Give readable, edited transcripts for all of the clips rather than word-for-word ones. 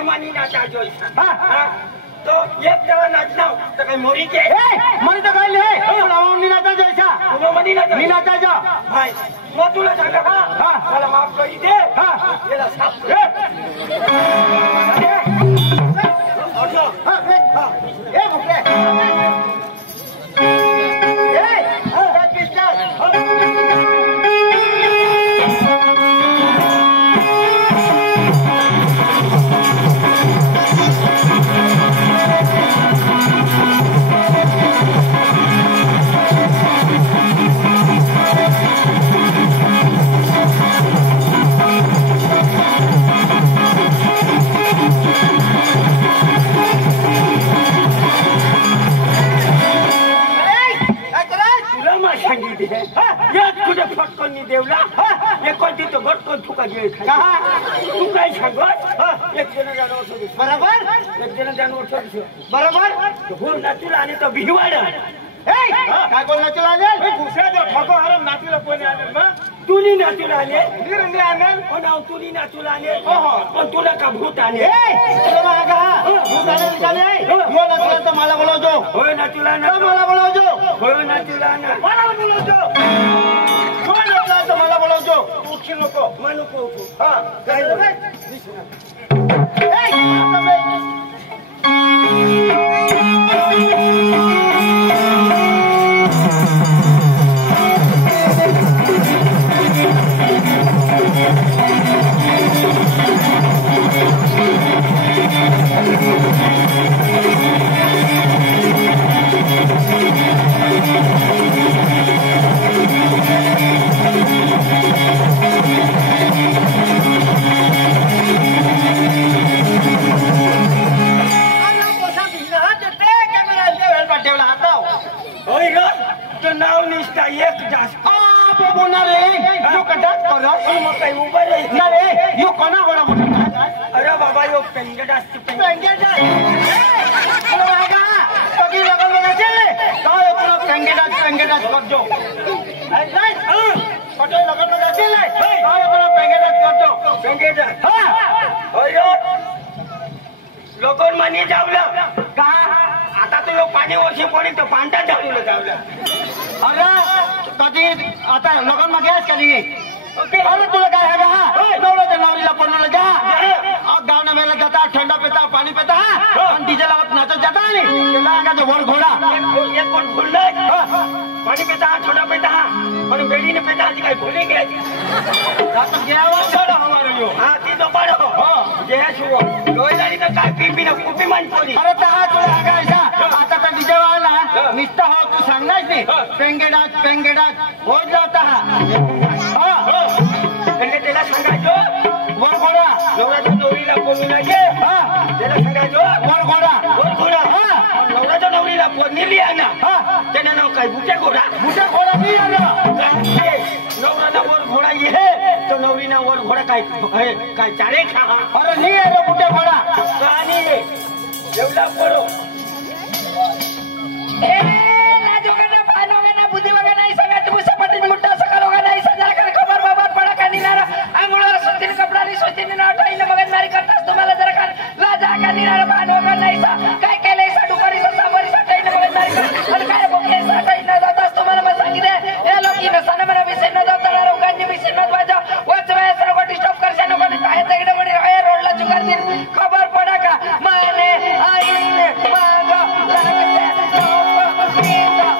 ये मानी नाचा जोईसा हां तो एक जरा नाचना तो कहीं मोरी के मनी तो गाइल है बोलावा नी नाचा जोईसा तुम मनी नाचा जा भाई मो तुला सांगा हां मला माफ करी दे हां याला साफ ए मुके तुझे फटकन नहीं देवला ये कोणती तो गटकन तुका जे कहा तू काय सांगत एक जण जानवर सोडीस बरोबर एक जण जानवर सोडीस बरोबर हो नाचूला आणि तो भिवाड काय कोण नाचूला आले दुसऱ्या जो ठको हरम नाचूला कोणी आले मग तुनी नाचूला आले निरंदी आले पण तुनी नाचूला आले पण तुला का भूत आले तुला मागा भूत आले निघाले यो नाचूला तर मला बोलवतो होय नाचूला ना मला बोलवतो होय नाचूला ना मला बोलवतो कोण नाचला तर मला बोलवतो तू उठू नको मला नको हां काय नाव निष्ठा एक जास्त बोलणार रे यो कटाच कर मग काही उभा रे रे यो कोणा कोणा बोलणार अरे बाबा यो पेंगेट असते पेंगेट कधी लगन बनायचे काय पुरा पेंगेटाच करजो नाही पटे लगन बनायचे काय पुरा पेंगेटाच करजो पेंगेट हां अरे लोकन मानी जावला का आता तो पाणी वर्षी पडी तो पांढरा जावला जावला अरे कधी आता लगन में गॅस कधी अरे तुला काय है हा नवऱ्याच्या नवरीला पडलं जा गाव ना मेला जाता ठंडा पिता पाणी पिता आणि डीजेला नाचत जाता आणि त्याला अंगाचा वर घोडा एक कोण फुललाय पाणी पिता थोडा पिता पण बेडी ने पिता जी काय भूली गए आता जेवा सोडा हमारो यो हां ती तो पाडो हो जे सुरो लोयलानी तर काय पीपी ना कुपी मान पडी अरे ता तुला आगायचा आता तर डीजे वाला निस्ता हो तू सांगायची पेंगेडाच हो जाता हां म्हणजे त्याला सांगायचो वर घोडा नवऱ्याच्या नवरीला बोलू नये हां त्याला सांगायचो वर घोडा हां नवऱ्याच्या नवरीला बोलली आहे ना हां त्यानं नाव काय बुट्या घोडा नाही आलं नवऱ्याला वर घोडा ये तो नवरीना वर घोडा काय चारे खा अरे नाही आलं बुट्या घोडा आणि एवढा पडो काय केलंय साडूकरी साबरी साठाई मगन मारी काय बोके साठाई न जातास तुम्हाला मग सांगितले या लोकीनं सण मला विसर न जाता लोकांनी विसर न वाजा वाचवाय सर्व डिस्टर्ब करशा लोकांनी काय तगडे वडी राय रोडला चुकार दिन खबर पडा का माने आईने मागा लागते लोक पीता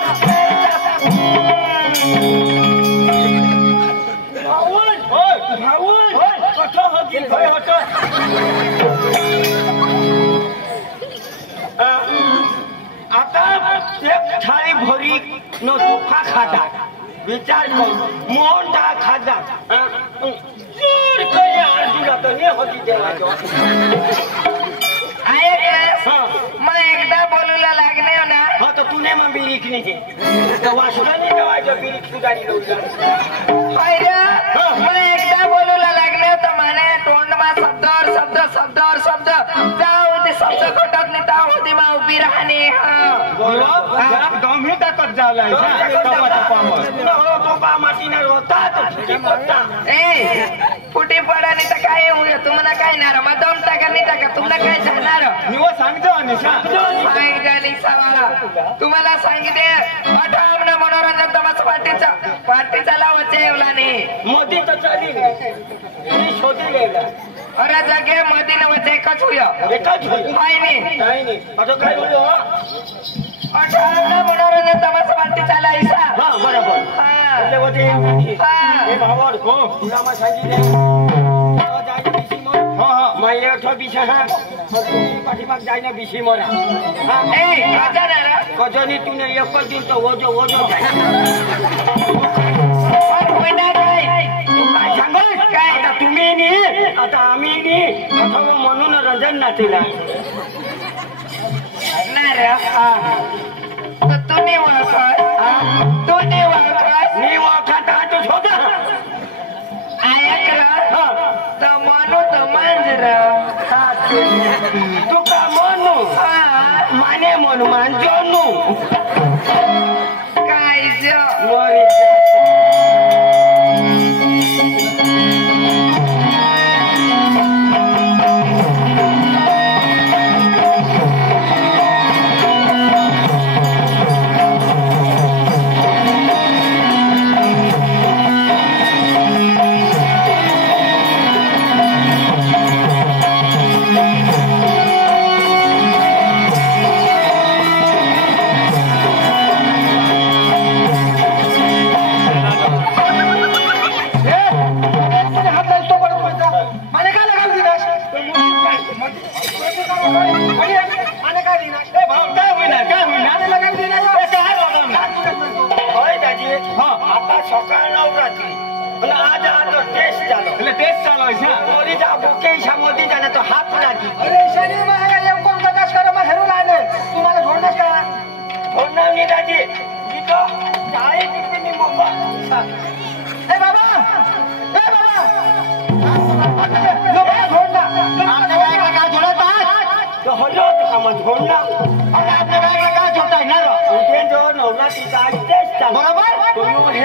भाऊन कठो होती भय होतो आता एक थाळी भरी न धोका खाता विचार कर मोहन टा खाता जोर करी अर्जुला तर नाही होती देवाचो मग एकदा बोलूला लागले हो ना हो तर तूने मग बिरीक नाही वासुदानी जेवायचं बिरीक सुधारी मला एकदा बोलूला लागले होतं म्हणे तोंडमा शब्द जाऊ ते शब्द खोटत नाही ता होती मग उभी राहणे गमी टाकत जावलाय फुटी पडा नाही तर काय तुम्हाला काय ना मग दम टाका नाही टाका तुम्हाला सांगतो अनिशा तुम्हाला सांगितले अठावन्न मनोरंजन तमाशा पार्टीचा लावायचे येवला नाही मोदी तर चाली शोधी गेला अरे जागे मोदी नवाचे एकच होय एकच होय नाही आता काय बोलू अठावन्न मनोरंजन तमाशा पार्टीचा लायसा हा बरोबर એટલે વધી એ ભાવર કો પુરામાં સાંજી દે જાય બીસી મોર હા માય અઠો બીસા હા પાટીમાં જાયને બીસી મોરા હા એ રાજા રે કજોની તુને એક જ દિન તો ઓજો જાય કોઈ ના જાય काय सांगो काय आता तुम्ही नी आता आम्ही नी अथवा म्हणून रंजन नातीला ना रे तो तूने वापर मी वाखात आतो छोटा ऐकला तर म्हणू तर मांजर तू का म्हणू माने म्हणू मांजोनू काय जो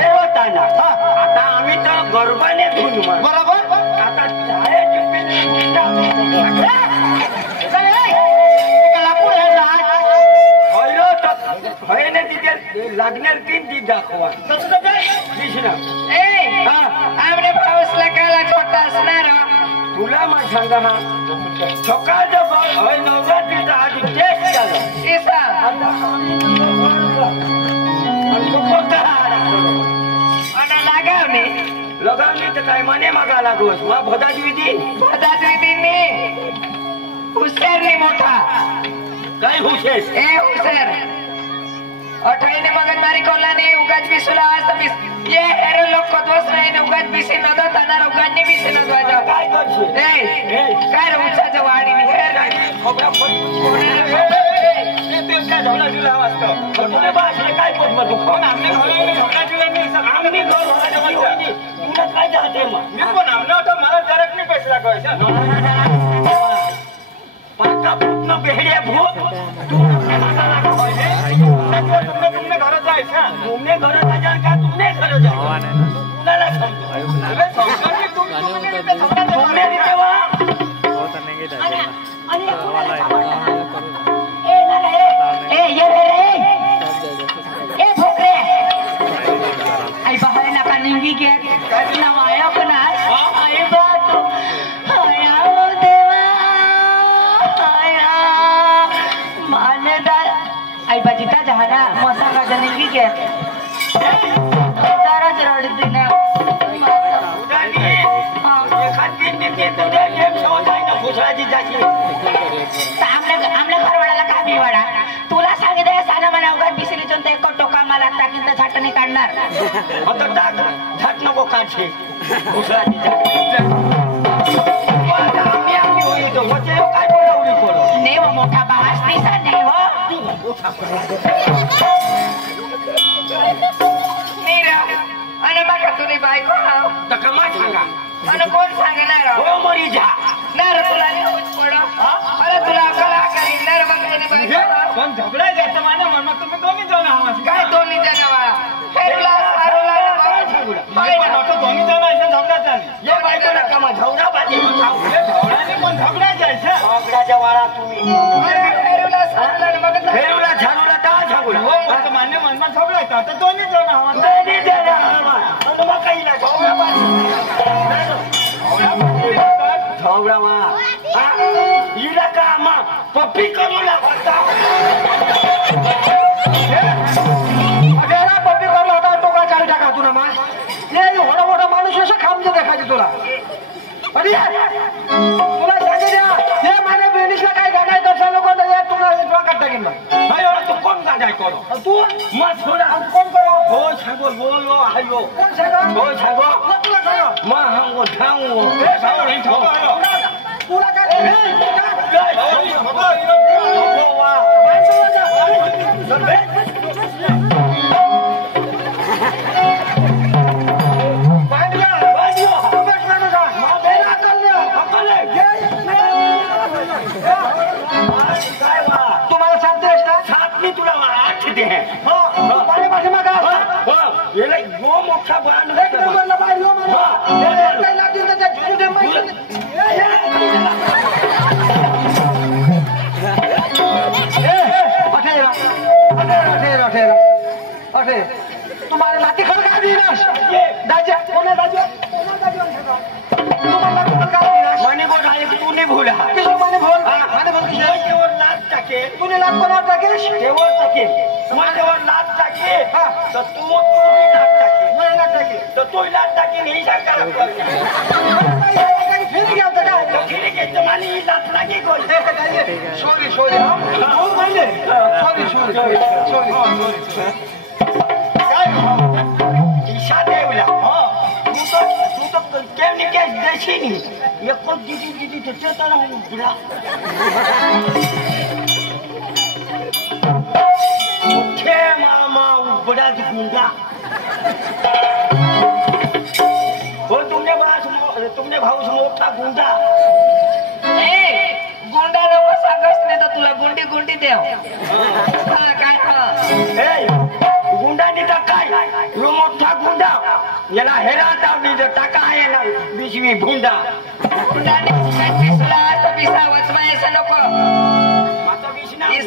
आता आम्ही तर गरबाने धुन बरोबर आता लागणार 3 दिवस दाखवा आपल्या पाऊसला काला छोटा असणार तुला मग सांगा हा सकाळचं नवरात्रीचा आज टेस्ट झालं लगावणी तर काय मने मागा लागूस मग भदाजविधी हुसेरनी मोठा काय हुसेर ए हुसेर अठाईने मगन मारी कोलाने उगाच बिसुला आज तमीस ये हेरो लोक कोदवस रहीने उगाच बिसी नदो ताना उगाचनी बिसी नदो आजा काय करछु ए काय रे उचाच्या वाडीने हेर खोबरा फोडी ते काय झोला जुला वाजतो तुला बाशे काय पद्म तू कोण आमने घराने झोला जुला नाही आमने घर झोला जुला तुला काय जाते मग मी पण आमने तो मला जरक नाही पैसे लागवायचा पाका पूर्ण बेहड्या भूत तुमने घर जायचा तुमने घर जायचा का तुमने घर जायचा तुला तुमने देवा ए ये रे ए भोकरे आई बाहेर नका निंगी के नवाया पण आई बात आया देवा आया मानदा आई बाजीता जहाना मसा का निंगी के तारा जरडती ना एखादी निंगी तो दे शो जाय ना फुसराजी जाची आमने घरवाडाला का बिवाडा तुला सांगितलं साना मला उगाच बिसिली चोंते एक टोका मला टाकीन तर झाटणी काढणार आता टाक झाट नको काढे फुसराजी काय बोलावली बोलो नेव मोठा बास दिसा नेव मीरा आणि बघा तुम्ही बायको तर कमा सांगा आणि कोण सांगणार हो मरी जा नर तुला पडो अरे तुला कला करी नर बघायने बायको पण झगडा जायचं माने मन तुम्ही दोन्ही जण आहात काय दोन्ही जण वाळा हेरला सारोला काय नव्हतं दोन्ही जण आहे झगडा चालली ये बायको ना कमा झगडा बाजी झगडाने पण झगडा जायचं बागडाच्या वाळा तुम्ही फेरूला सारूला आणि मग फेरूला झाडूला का झाडूला मान्य मनमान सगळं आहे आता दोन्ही जण आहात दोन्ही जण आहात. मग काही नाही झोवडा मा हिला का मा पप्पी करू लागता अगेरा पप्पी करला होता तो काय काढी टाका तुला मा ये मोठा मोठा माणूस असं खामजे देखायचे तुला अरे तुला सांगू द्या हे माझ्या बहिणीला काय गाडाय करता लोक तुला डोक्यात टाकेन मग तू कोण गाडाय करो तू मग थोडा कोण करो हो सांगो बोलो आयो कोण सांगा हो सांगो तुला सांगा मग हम ठाऊ तुला काय तुम्हाला सांगते सात मी तुला आठ दे माझ्या माझ्या मागा याला गो मोठा बांध एक नंबरला बाहेर येऊ मला काय लागतील तर त्या झुंडे माहिती तुम्हाला नाती खर काय दिनाश दाजा कोणा दाजा तुम्हाला काय दिनाश मनी बोल आहे तू नाही भूला किशोर माने बोल माने बोल किशोर केवळ लाच टाके तूने लात कोणावर टाकेश केवळ टाके माझ्यावर लाच टाके तर तू लाच टाके नाही लात टाके तर तू लाच टाके नाही सरकार फिर गया होता काय फिर घेत मला ही लाच लागे कोण sorry sorry sorry sorry sorry Isha देवला तू तो केम निकेश देशी नहीं एक को दीदी ते तर बुला मुख्य मामा बड़ा गुंडा हो तुमने भाऊ मोठा गुंडा गुंडा लोक सांगत नाही तर तुला गुंडी गुंडी देव काय गुंडानी तर काय यो मोठा गुंडा याला हेरा दावली तर टाका आहे ना बिशवी भुंडा नको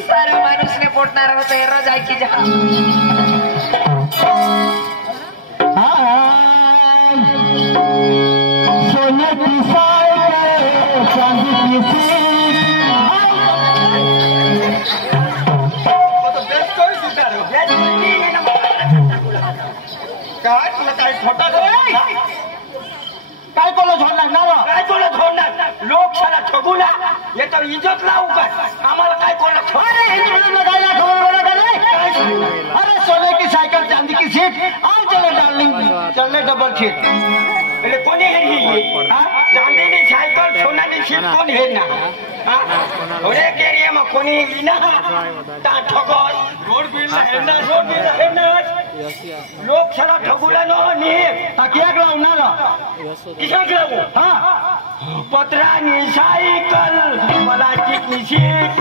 सारा माणूसने पोटणार होत रोज ऐकी जा सोने की साइकिल चांदी की काय तुला काय छोटा काय कोण झोडणार ना काय कोणा झोडणार लोक साला ठगूला येतो इज्जत लावू काय आम्हाला काय कोणा अरे सोने की साइकिल चांदी की सीट आओ चलो डार्लिंग चलने डबल सीट એટલે કોને હેરી ચાંદીની સાયકલ સોનાની સીટ કોણ હેરના ઓરે કેરિયામાં કોની ઈના તા ઠગો રોડ બિલ હેરના લોક સાલા ઠગુલા નો ની तकिया लावणार किशा लावू पत्रानी सायकल प्लास्टिकनी सीट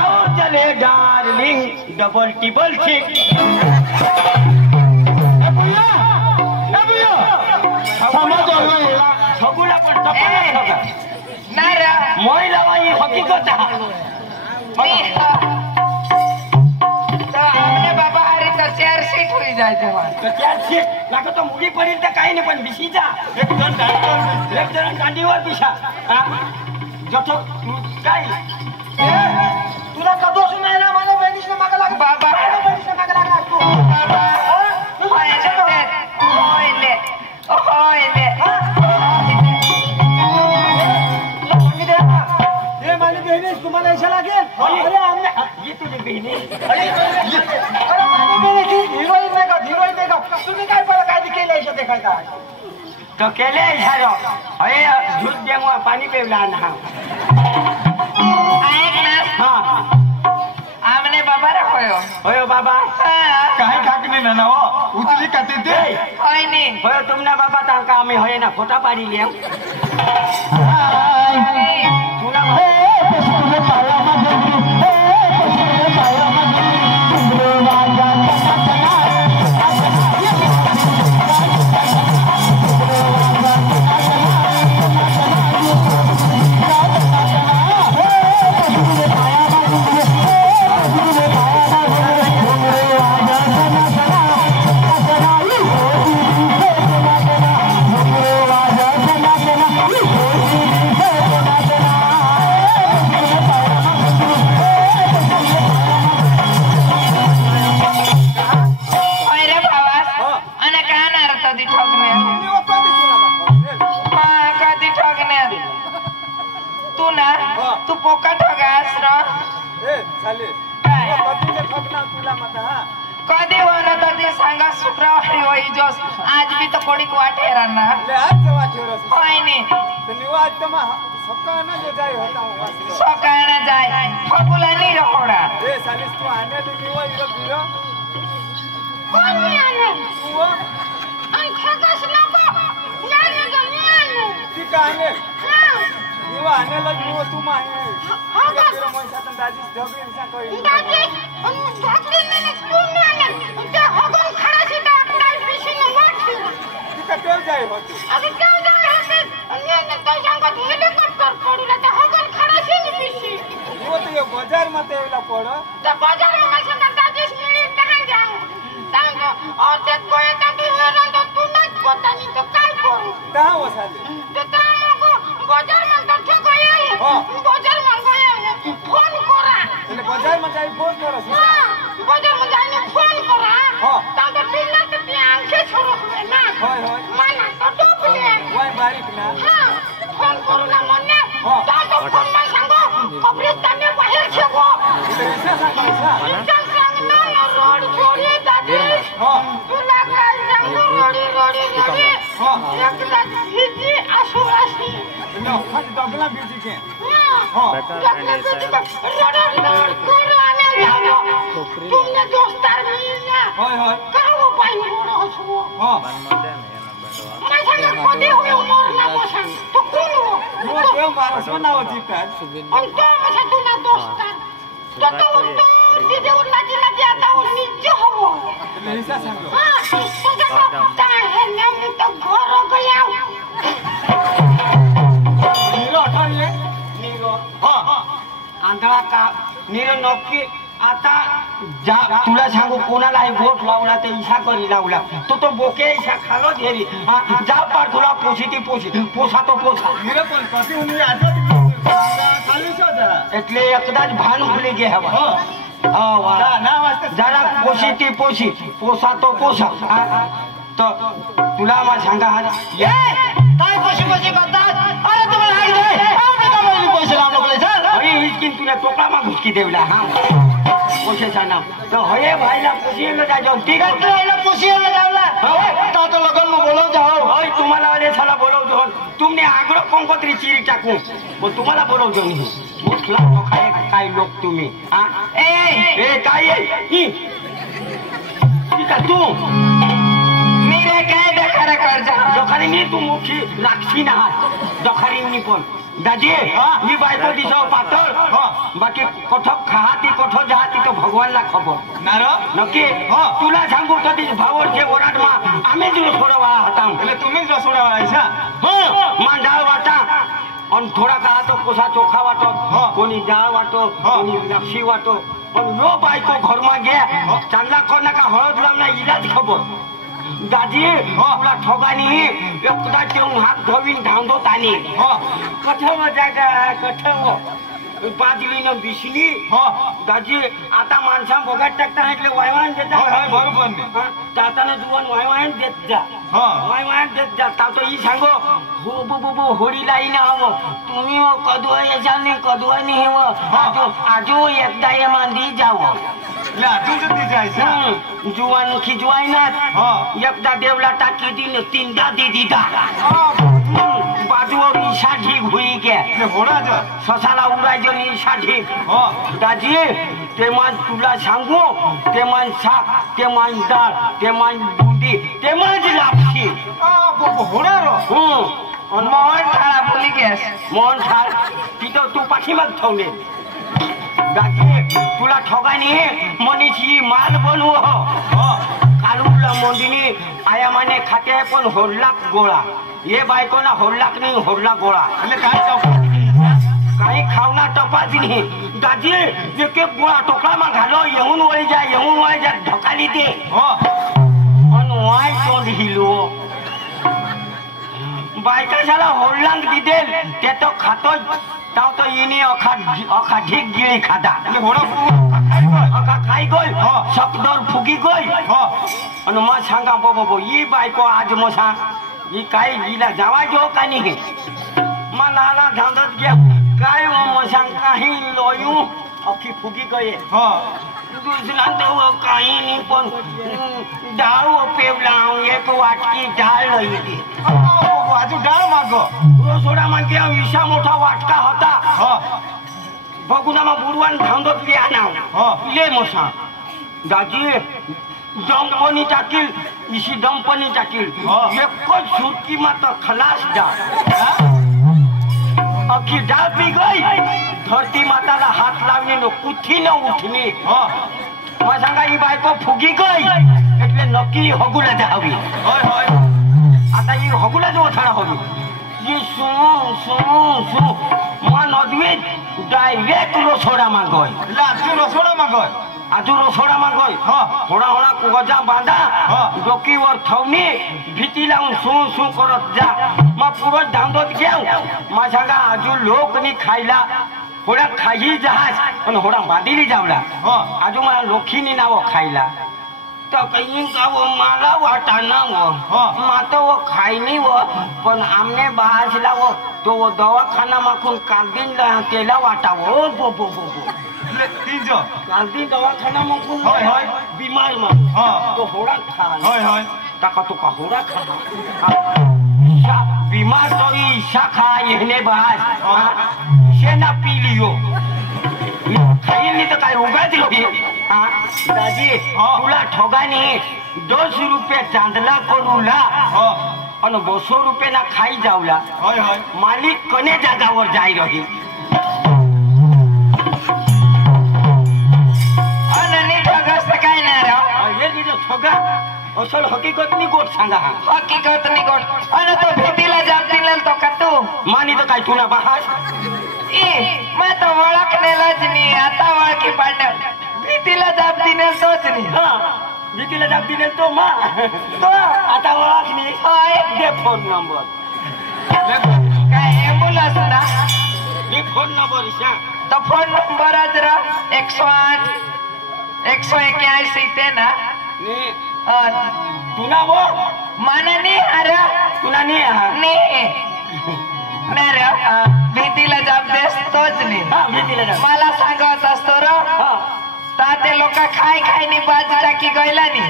आओ चले डार्लिंग डबल टिबल सीट ठगुला पण मोय लावा ही हकीकत बाबा अरे तर 4 सीट होई जायचं त्यात सीट लागत तो मुली पडेल तर काही नाही पण बिशीचा एक जण गांडीवर बिशा जतो काय तुला कदोस नाही ना माझ्या बहिणीच्या मागे लाग बाबा बहिणीच्या मागे लागला तू हे माझी बहिणी तुम्हाला ऐसा लागेल ये तुझी बहिणी हिरोईन नाही का हिरोईन नाही का तुम्ही काय बरं काय केलं ऐसा देखायचा तो केले झालो अरे दूध देवा पाणी पेवला ना हा आमने बाबा रे होयो होयो बाबा काही खाक नाही ना हो उचली काते ते होय नी होयो तुमना बाबा तांका आम्ही होय ना खोटा पाडी लिया तुला पोका ठगास र ए चाले कधीले ठगना तुला मत हा कधी वर ते सांगा शुक्रवारी होई जोस आज भी तो कोडी वाट हेराना ले आज वाटेर होय नि तो निवा आज तमा सकाळना जो जाय होता वासलो सकाळना जाय फकुला नि रहोडा ए सालिस तू आने तो निवा इरो बिरो कोण नि आने तू अन ठगस नको याने गमियाने ती काने हां निवा आने लग निवा तू माहे हां तेरा पैसा त दाजी ढगरी निसा कई दादी ढगरी ने तू नि आने ते हगन खडा सीता अपना पिछे न वाट ती कटेल जाय होती अबे क्या जाय होते अन्य तो सांगत हेलिकॉप्टर पडला ते हगन खडा सी नि पिछे निवा तो यो बाजार मते एला पड ते बाजार में मैं संग दादी मिली कहां जाऊं तांग और ते कोई ता बिहर तो तू नहीं पता नहीं तो काय करू कहां वसाले तो तामको बाजार में तो ठग गया बाजार में गया फोन करा એટલે બજાર માં જઈ ફોન કરો છો हां बाजार में जाने फोन करा हां तांग बिल्ला तो ते आंखे छोरो है ना होय होय माना तो टोपले वाय बारीक ना हां फोन करू ना मने हां तांग फोन में सांगो कब्रिस्तान में बाहर छगो पैसा सांगायचा चल सांग ना रोड छोड़ी दादी हां तुला काय सांगू रोडी रोडी रोडी हां एकदा हिजी आसुरासी नो खाली डगला बीजी के हां डगला बीजी रोड रोड करो आने जाओ तुमने दोस्तार मिलना होय होय काओ पाई मोर हसो हां मैं संग कधी हुए मोर ना पोषण तो कोण हो निवा देव मारस बनाव जीता आणि तो माझा तुला दोस्तार तो दीदी उन्नाची नदी आता उन्नीच हो એટલે હિસા सांगलो हां तुझा पत्ता है ना मी तो घर गया नीरो अठवले नीरो हां आंधळा का नीर नक्की आता जा तुला सांगू कोणाला गोठ लावला ते इशा करी लावला तो बोके इशा खालो घेरी जा पार तुला पोशी पोसा तो पोसा नीरो पण कशी हुनी आजो खाली છો જરા એટલે એકદાજ ભાન ભૂલી ગયા હવા હા વાહ ના વાસ્તે जरा पोशी पोसा तो पोसा तो तुला मा सांगा हा ये काय पोशी करतात अरे तुम्हाला हाय रे आम्ही का बोलली पैसे लाव लोकले सर अरे हिचकिन तुला टोपला मा घुसकी देवला हा पोशेचा नाम तो हये भाईला पोशीला जाजो ठीक आहे तुला पोशीला जावला ता तो लगन में बोलव जाओ होय तुम्हाला वाले साला बोलवतो तुमने आगळो कोंकोत्री चिरी टाकू मग तुम्हाला बोलवतो नाही मुखला तो काय लोक तुम्ही हा ए काय आहे ठीक आहे तू मेरे काय देखारा कर्ज दोखारी मी तू मुखी लागशी ना दोखारी मी पण दाजी मी बायको दिसो पातळ बाकी कोठो खाहाती कोठो जाती तो भगवानला खबर नारो नक्की तुला सांगू कधी भावरचे ओराडमा आम्ही दिवस सोडवा होता એટલે તમે જ રસોડાવાળા છે मान डाळ वाटा आणि थोडा काळा तो कोसा चोखा वाटो कोणी डाळ वाटो कोणी लक्षी वाटो पण नो बायको घरमा गे चांगला कोणा का हळद लावला इलाज खबर दादी तुला ठोगानी एकदा चिरून हात धोवीन धावतो तानी कठव जागा कठव बाजली न बिसली दाजी आता माणसा बघत टाकता એટલે वायवान देता होय बरोबर ने ताताना जुवन वायवान देत जा वायवान देत जा ता तो ई सांगो हो बो होडी लाई ना हो तुम्ही वो कदवा याने कदवा नहीं हो आजो एकदा ये मांदी जाओ ला तू जल्दी जाय છે जुवान खिजवाय ना एकदा देवला टाकी दिन तीनदा दीदीदा बाजूवर ईशा ठीक हुई के એટલે હોડા જ ससाला उडायचं नी ईशा ठीक दाजी ते मान तुला सांगू ते मान शाक ते मान डाळ ते मान बुंदी ते मान लापशी હોડા રો मोहन थाळा बोली गॅस मोहन थाळ तिथं तू पाठीमाग ठेवले दाजी तुला ठोगानी मनीषी माल बनवू कालूला मोंदिनी आया माने खाते पण होडलाक गोळा ये बायकोना होडलाक नाही होडला गोळा એટલે काय काही खावना टपाच नाही दाजी एक एक गोळा टोकळा घालो येऊन वळी जा ढकाली दे पण वाय तोंड हिलो बायका झाला होडलांक दिदेल ते तो खातो ताव तो इनी अखा ढीक गिळी खादा એટલે હોડા अखा खाई गोल सकदोर फुगी गोल आणि मग सांगा बाबा ई बायको आज मसा ही काय हिला जावा जो का नाही मग नाना धांदत घ्या काय मशांग काही लोयू अख्खी फुगी गये दुसरा तो काही नाही पण डाळ पेवला एक वाटकी डाळ लई अजून डाळ माग रोसोडा मागे विषा मोठा वाटका होता बघून मग बुडवान धांदत लिया ना ले मसा दाजी दंपनी टाकील इशी दंपनी टाकील एकच सुटकी मात्र खलास डाळ अख्खी डाळ पी गई धरती माताला हात लावणे न कुठी न उठणे मग सांगा ही बायको फुगी गई એટલે नक्की हगुला जावी आता ही हगुला जो थडा हवी ही सु सु सु मन अद्वित डायरेक्ट रोसोडा मा गई लाजू रसोडा माग आजू रोसोडा मा गई होडा होडा कुगजा बांधा डोकीवर ठेवणी भीती लावून सु सु करत जा मग पुरो धांदत घेऊ मग सांगा आजू लोकनी खायला होडा खाई जहाज पण होडा बांधिली जावला आजू मला लोखीनी नाव खायला तर काही गाव मला वाटा ना मात वो खायनी व पण आमने बाजला व तो दवाखाना माखून कालदीन तेला वाटा वो बो बो बो बो तीनजो कालदीन दवाखाना माखून बीमार मा तो होडा खा टाका तो का होडा खा बीमार तो ईशा खा येने बाज शेना पी लियो खाईल नाही तर काय उगाच दाजी तुला ठोगानी 200 रुपये चांदला करूला आणि 200 रुपये ना खाई जावला मालिक कने जागावर जाई रही अननी ठगस काय ना रा हे निजो ठगा असल हकीकत नी गोट सांगा हकीकत नी गोट अन तो भीतीला जाब दिलेल तो कतू मानी तर काय तुला बहार मैं तो ओळखलेलाच नाही आता ओळखी पाडणार भीतीला जाब दिनेल तोच नाही भीतीला जाब दिनेल तो मा तो आता ओळखली दे फोन नंबर काय एम्बुलन्स ना मी फोन नंबर तो फोन नंबर आज 108 181 ते ना तुला वो माना नाही अरे तुला नाही भीतीला जाब देस तोच नाही मला सांगत असतो ते लोक खाय खायनी बाज टाकी गयला नी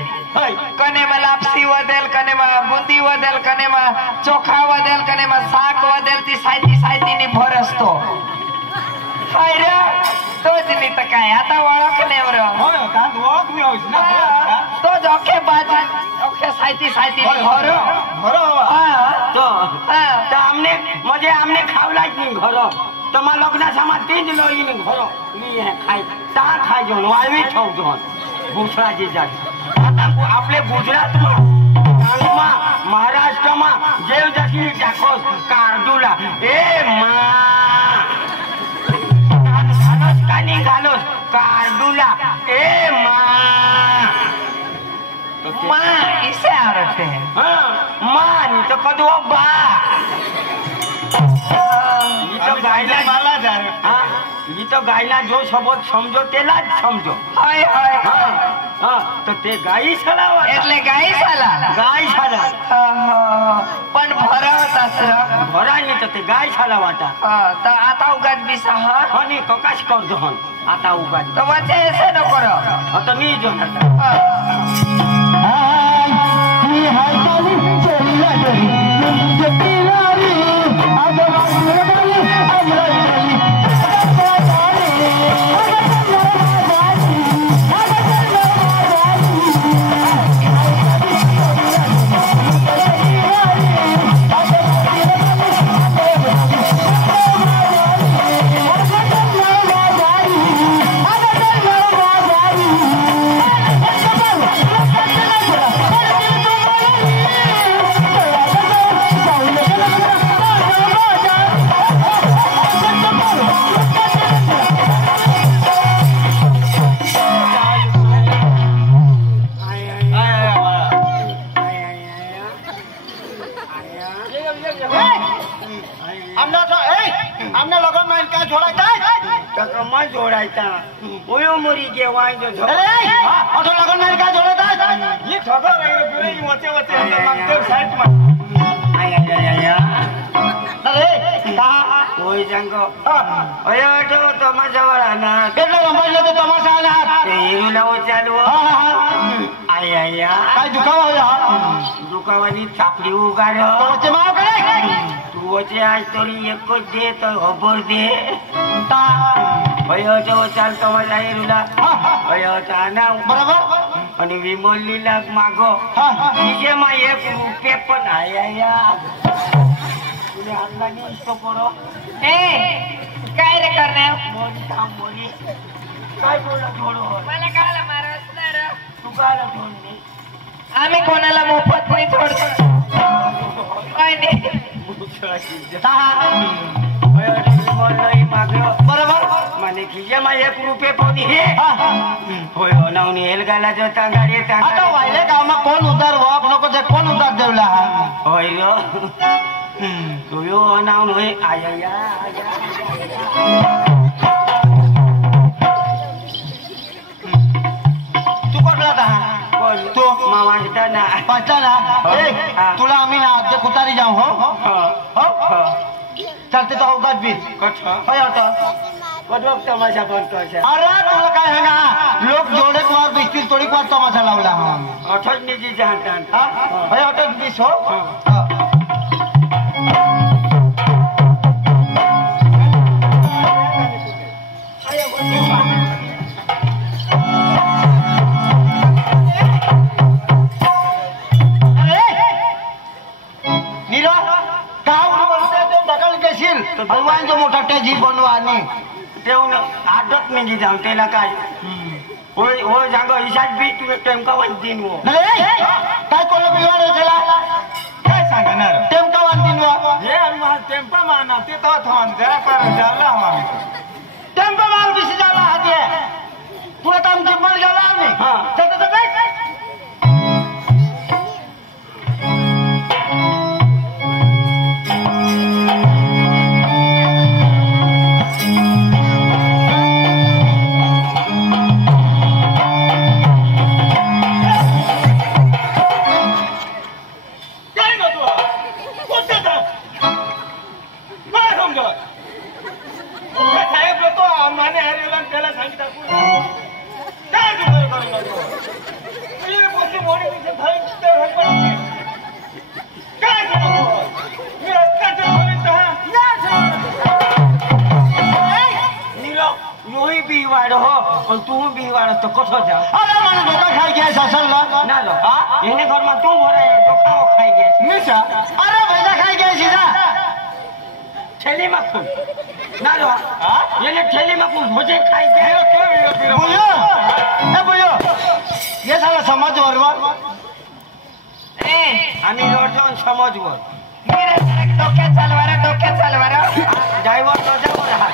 कने मा लापसी वदेल कने मा बुंदी वदेल कने मा चोखा वदेल कने मा साग वदेल ती सायती नी भर असतो हाय रे तोच नाही तर काय आता ओळख नाही तो जोखे बाज ओखे सायती नी भर आमने म्हणजे आमने खावलाच नाही घर तमा लग्ना सामा तीन लोईन घर मी खाय ता खाय जोन वाळवी ठेव जोन गुजरात जात आता आपले गुजरात मा महाराष्ट्र मा जेव जशी टाकोस कारदुला ए मा कानी घालोस कारदुला ए मा माँ इसे आवडते माँ तो कदो बा ये तो गायला जो शब्द समझो तेला समझो तो ते गाई सलावा એટલે ગાય સાલા पण भरावत असर भरा नाही तर ते गाय साला वाटा तर आता उगाच बिसा आणि ककाश करतो हन आता उगाच तो वचे ऐसे न करो आता मी जो जोड़ायता ओयो मोरी के वाई जो अरे ऑटो लगन में का जोड़ाता ये ठगा रे वचे वचे मागते साइड में आया अरे ता होय सांगो अय तो तमाशा वाला ना કેટલો સમજલો તો તમાશા આલા ते हिरूला चालू आय आय काय दुखावा होया दुकावानी थापडी उगाड વચ્ચે માવ કરે तू वचे आज तरी एक दे तो खबर दे તા अय तो चाल तमाशा हिरूला अय ना બરાબર आणि विमल लीला मागो तिचे मा एक रुपये पण आय आय तुझे हात लागी इस्तो पडो ए काय रे करणे मोरी थांब मोरी काय बोला थोडं मला काला मारस ना रे तू काला थोडली आम्ही कोणाला मोफत नाही सोडतो काय नाही બરાબર મને ખીજામાં 1 રૂપિયા પોની હે હોય ઓનાવની હેલગાલા જોતા ગાડી આ તો તા વાયલે ગામમાં કોણ ઉધાર વાક नको છે કોણ ઉધાર દેવલા હોય રો તો યો ઓનાવનો હે આયા तू कोणला ता बोल तू मामा ना पाचला ना ए तुला आम्ही ना आज कुतारी जाऊ हो हो चालते तो उगाच बी कथा होय आता वडवक तमाशा बनतो आहे अरे तुला काय है ना लोक जोडे वार बिस्तील थोडी वार तमाशा लावला अठच निजी जाणतात हा होय अटक बीस हो भगवान जो मोठा टेजी बनवानी तेवण आदत निजी जाऊ त्याला काय होय होय सांगो इशात बी तू टेमका वंतीन वो काय कोण बिवार चला काय सांगणार टेमका वांतीन वा हे आम्हा टेम्पा माना ते तो थांब जरा पर जाला आम्ही टेम्पा मार दिस जाला हाते तुला काम टेम्पा जाला नाही हा चल चल तू बी वाढ तो कसं जा अरे मला डोका खाई गया असल ना जो येणे घरमा तू भरे डोका खाई गया मिसा अरे भैया खाई गया सीधा थैली में फूल ना जो येणे थैली में फूल मुझे खाई गया बोलो ए बोलो ये साला समझ वरवा ए आम्ही रोडजोन समजवर मेरे डोक्यात चालवारा ड्रायव्हर तो जावर हा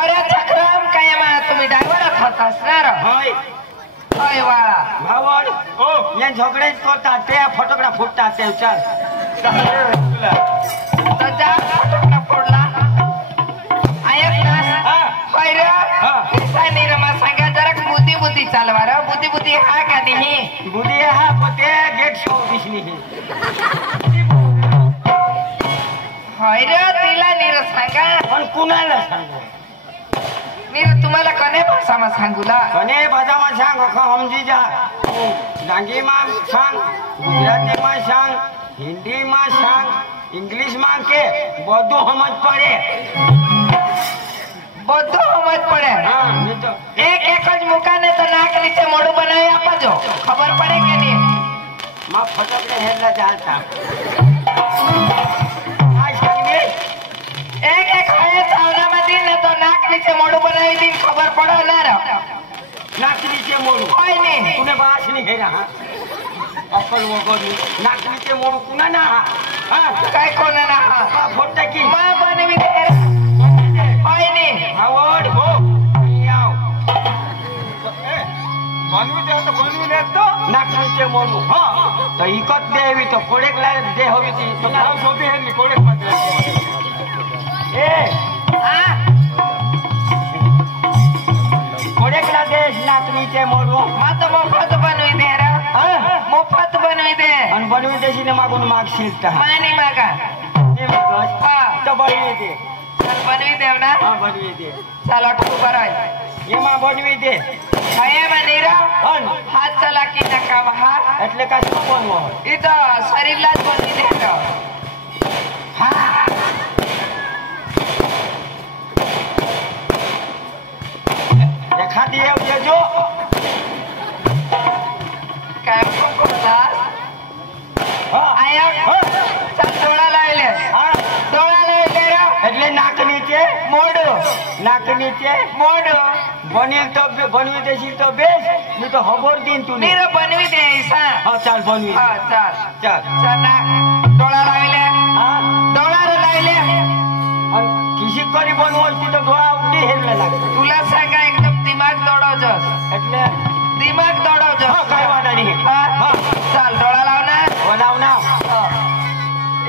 अरे चक्रम काय मा तुम्ही ड्रायव्हर होतास ना रे होय होय वा भावड ओ या झगडे करता ते फटोकडा फुटता ते चल तो जा फटोकडा फोडला ऐक ना होय रे किसा निरमा सांगा जरा बुद्धी चालवारा बुद्धी हा का नाही बुधी हा पते गेट शो दिसनी होय रे तिला निर सांगा पण कुणाला सांगू निर तुम्हाला कने भाषामा सांगूला कने भाषामा सांग समजी जा डांगी मा सांग गुजराती मा सांग हिंदी मा सांग इंग्लिश मा के બધું સમજ પડે બધું સમજ પડે હા નહીં તો એક જ મુકાને તો નાક નીચે મોઢું બનાવી આપજો ખબર પડે કે નહીં માં ફટકને હેડલા ચાલતા આ સંગે એક ખાય સાવનામાં દી ને તો નાક નીચે મોઢું બનાવી દી ખબર પડે ના રે નાક નીચે મોડું કોઈ નહીં તુને બાસ નહીં હેરા હા અકલ વગરની નાક નીચે મોડું કુના ના હા काय कोणा ना આ ફોટા કી मा बनवी दे કોઈ નહીં આવડ હો આવ बनवी दे तो बनवी ले तो नाक नीचे मोडू हां तो इकत देवी तो कोडेक ला दे होवी ती तो नाव सोपी है नि कोडेक मत ए आ कोडेक ला दे नाक नीचे मोडू मा तो मोफत बनवी दे रे मोफत बनवी दे अन बनवी देशी ने मागून मागशील ता मानी मागा हे बघ हा तो बनवी दे बनवी देव ना હા બનવી દે ચાલો અટકું ભરાય એમાં બનવી દે ખાયામાં નીરા હન હાથ ચલાકી નકાવા હાથ એટલે કાંઈ શું બનવો હોય એ તો શરીરલા જ બની દે તો હા દેખાતી એવું દેજો કામ કોતા હા આયા હા ચાલ ડોળા લાવી લે હા ડોળા લાવી લે રા એટલે નાક નીચે મોઢું નાક નીચે મોઢું બની તો બનવી દેશી તો બેસ નહીં તો ખબર દીન તું નીરો બનવી દે ઈસા હા ચાલ બનવી હા ચાલ ચાલ ચાલ ના ડોળા લાવી લે હા ડોળા લાવી લે અને કિસી કરી બનવું હોય તો ડોળા ઉડી હેરલે લાગે तुला सांगा एकदम दिमाग दौडवजस એટલે दिमाग दौडवजस હા કાંઈ વાંધો નહીં हा હા चाल डोळा लाव ना બનાવ ના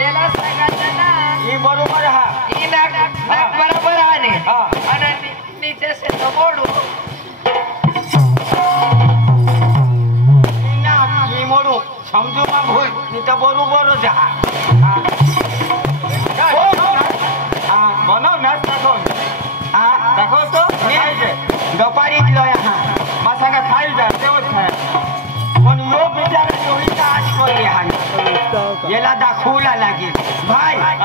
एला सांगायचं ना એ બરોબર હા ही नाक नाक बरोबर आहे ने हा आणि नीचे से तो मोडू ઈ ના ઈ મોડું સમજુમાં ભૂલ નહીં તો બરોબર જ હા હા બનાવ નાચ નાખો હા રાખો તો ગપારી જ લો હા માથા ખાઈ જાય તેવો જ થાય પણ યો બિચારા જોઈ આજ કરી હા એલા દાખુલા લાગી ભાઈ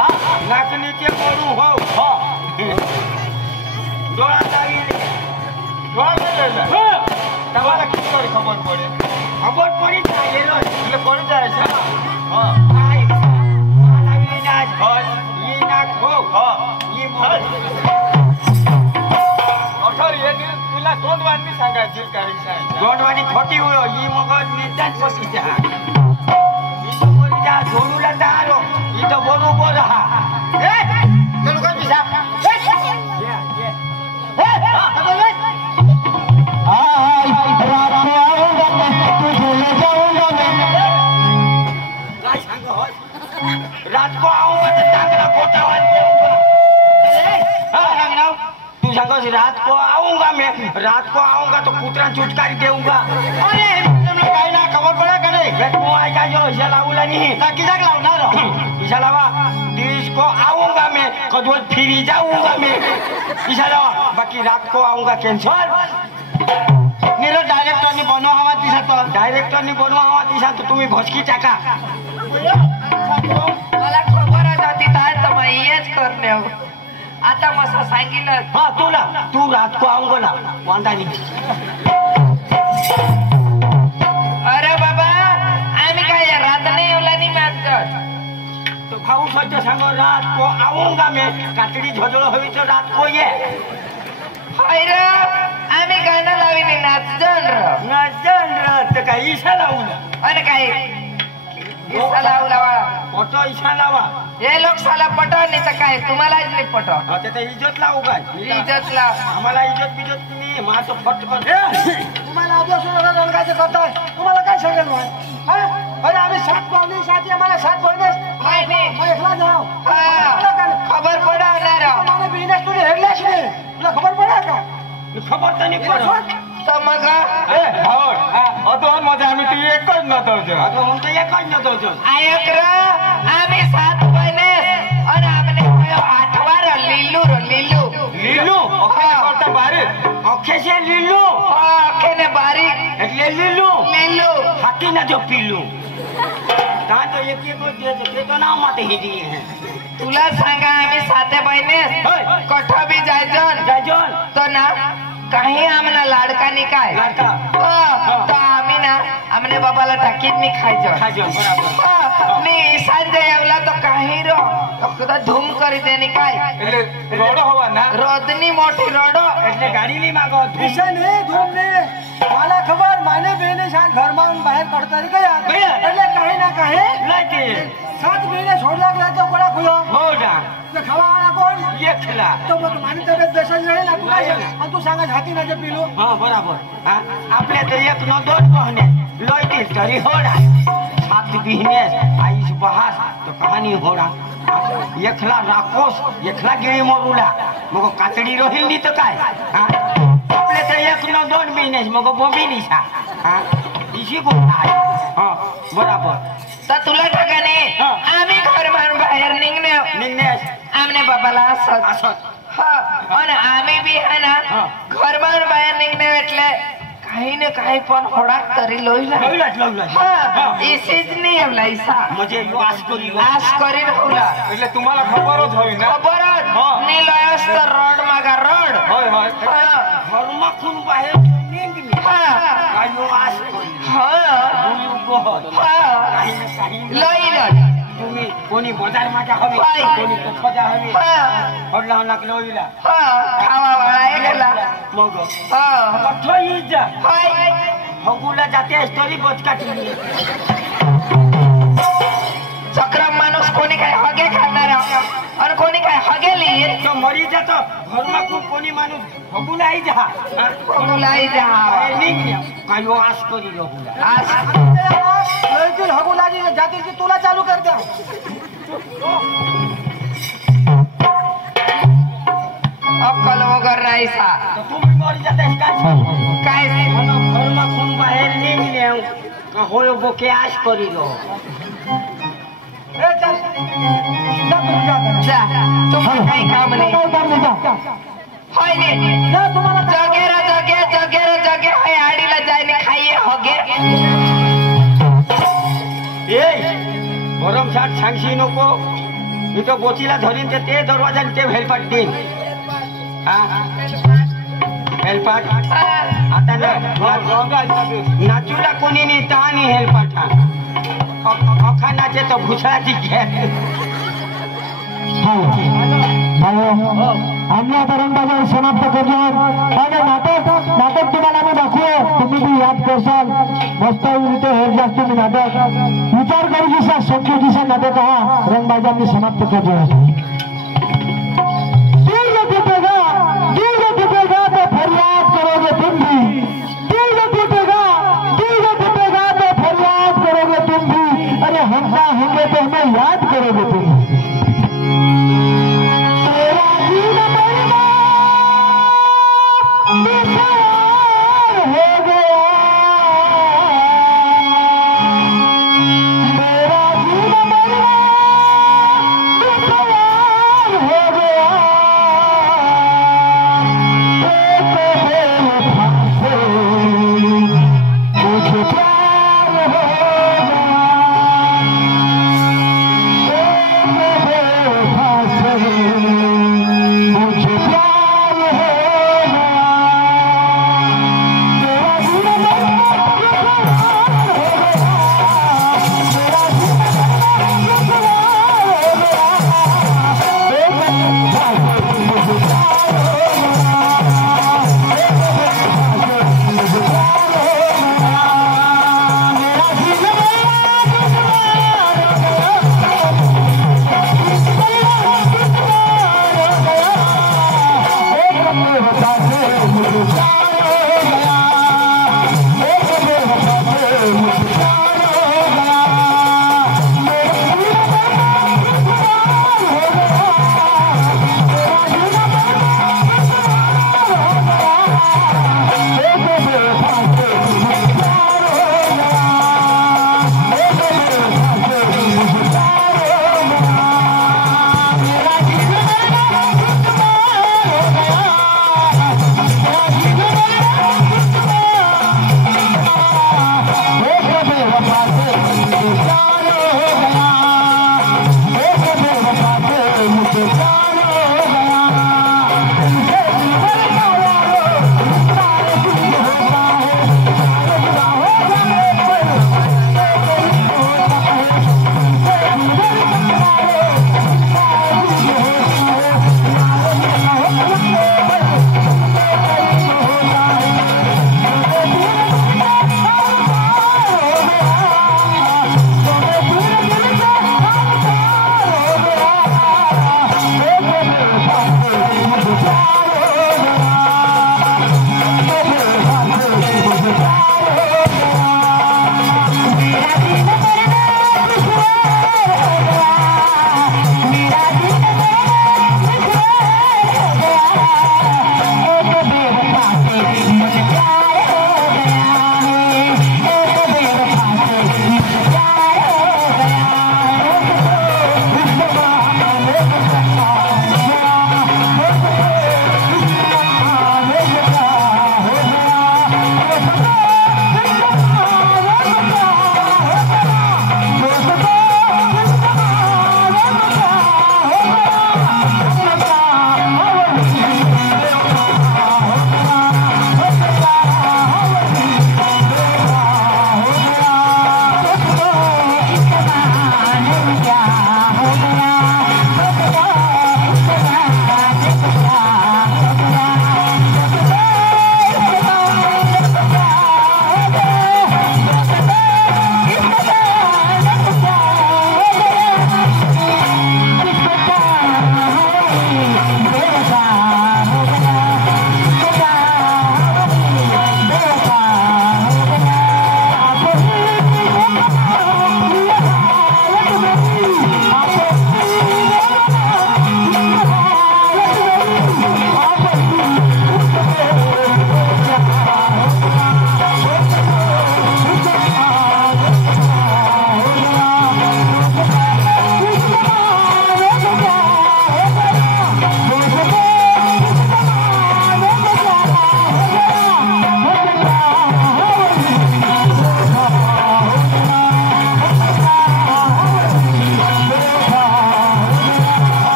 નાક નીચે મોડું હોવ હો ડોળા લાવી લે ડોળા લઈ લે તમારે શું કરી ખબર પડે ખબર પડી જાય એલો એટલે પડી જાય છે હા ભાઈ લાવી નાચ ઈ નાક હોવ હા ઈ મોડ અઠારી એ તુલા દોડવાની सांगा જીલકારી સાહેબ દોડવાની ખોટી હોય ઈ મગજ નિદાન પસી જા ઈ તો બોલી જા જોડુલા તારો ઈ તો બોલું બોલ હા એ ચલો કોઈ બીજા रात को आऊंगा तो टांगना पोता तू सांगो रात को आऊंगा मैं रात को आऊंगा तो कुतरा चुटकारी देऊंगा अरे तुम लोग काय ना खबर पड़ा करे तू आई का जो इसा लाऊला नहीं ताकि जाग लाऊना रो इसा लावा दिस को आऊंगा मैं कदोल फिरी जाऊंगा मैं इसा लावा बाकी रात को आऊंगा कैंसल निरो डायरेक्टर नि बनवा हवा तिसा तो डायरेक्टर नि बनवा हवा तिसा तो तुम्ही भसकी टाका मला खबरच होती काय तर मग हेच करणे हो आता मस्त सांगितलं हाँ तुला तू रात को आऊंगा ना वांदा नहीं अरे बाबा आम्ही काय रात नाही येवला नाही मागत तो खाऊ सज्ज सांगो रात को आऊंगा मैं कातडी झोजळ होई तो रात को ये हाय रे आम्ही गाणं लावीने नाचजन र नजन रत का ईशा लावला आणि काय इसा लावला वाळा फोटो ईशा लावा हे लोक साला पटव नाही तर काय तुम्हालाच नाही पटव हा ते इज्जत लावू काय इज्जत लाव आम्हाला इज्जत बिजत नाही माझं फट पण तुम्हाला अभ्यासून रंगाचं करताय तुम्हाला काय सांगेल मग अरे आम्ही 7 पावले 7 आम्हाला 7 बहिणी काय नाही एकला जाऊ खबर पडवणार मला बिझनेस तुझे हेडलाच नाही तुला खबर पडा का खबर तर नाही पडत तर मग अतो मध्ये आम्ही तू एकच नव्हतो अतो म्हणतो एकच नव्हतो आयक र आम्ही 7 बहिणी आणि आम्ही 8 लीलू લીલું ઓકે કરતા બારી ઓકે છે લીલું ઓકે ને બારીક એટલે લીલું લીલू હાથી ના જો પીલું તા તો એક એક દે તે તો નામ માટે હિડી હે तुला सांगा आम्ही 7 बहिणी कठा बी जायचं જાજોન तो ना काही आम्हाला लाडकानी काय લાડકા तो आम्ही ना आमने बाबाला टाकीत मी खायचं જાજોન બરાબર मी सांजे येवला तो काही रो फक्त धूम કરી દેની काय એટલે રોડો હોવા ના रोदनी मोठी रोडो એટલે ગાડી ની માગો विषय नाही धूम नाही मला खबर माने बहिणी शाळेत घर मारून बाहेर काढताना गया એટલે काही ना काही લાગે 7 महिने सोडला गेला तो कोणा खुलो હોડા तो खावावाला कोण એકલા तो मग माने तब्येत बेसाज राहील ना तू काय आणि तू सांगा हाती ना जे पिलो હા બરાબર હા આપણે તો એક નો દોઢ કહને લોઈ દી તરી હોડા સાત બિઝનેસ આઈસ બહાસ તો કહાની હોડા એકલા રાકોસ એકલા ગેળી મોરુલા મગો કાતડી રોહિલ ની તો કાય હા આપણે તો એક નો દોઢ બિઝનેસ મગો બોંબી ની સા હા दिशी गोष्ट आहे हा बरोबर तर तुला ठिकाणी हा. आम्ही घर मारून बाहेर निघणे आमने बाबाला असत असं आणि आम्ही बी आहे ना हा. घर मारून बाहेर निघणे એટલે काही ना काही पण होडाक तरी लोईला लवलाच हा इसेच नाही एवढा इसा म्हणजे यो आस करी आस करी राहुला એટલે तुम्हाला खबरच हवी ना बरं हा. निलयस तर रड मागा रड होय होय हा घरमाखून बाहेर निघणे हा काय यो आस करी हा काही ना काही लईला तुम्ही कोणी बाजार माझ्या हवी बाई. कोणी कथोजा हवी हडला लागलो होईला खावा वाळा एकला मग हा कथो ही जा हाय हगुला जाते तरी बचकाटली चक्रम माणूस कोणी काय हगे खाणार आणि कोणी काय हगेली तो मरी जातो घरमाखून कोणी माणूस हगुला आई जा मुलाई जा निघण्या काय यो आस करी हगुला आज लयतील हगू लागी जातील की तुला चालू कर द्या अक्कल वगैरे राहायचा तर तुम्ही मरी जातेस काय काय घरमाखून बाहेर निघण्या होय बोके आस करी ए चल जा तुम्ही जा जा तुम्हाला काही काम नाही होय ने जा तुम्हाला जगेरा जगे हाय आडीला जायने खाई हगे ए भरमसाठ सांगशी नको मी तो बोचीला धरीन ते दरवाजाने ते हेलपाट देईन हा हेलपाट आता नाचूला कोणी नाही तानी हेलपाट हा अखा नाचे तो भुसाची घ्या आम्ही आता रंगबाजार समाप्त करलो आणि नाटक तुम्हाला आम्ही दाखवू तुम्ही बी याद करसाल मस्त इथे हे जास्त मी नाटक विचार करू दिसा शक्य दिसा नाटक हा रंगबाजार मी समाप्त करलो दिल टूटेगा तो फरियाद करोगे तुम भी दिल टूटेगा तो फरियाद करोगे तुम भी अरे हम ना होंगे तो हमें याद करोगे तुम हो गया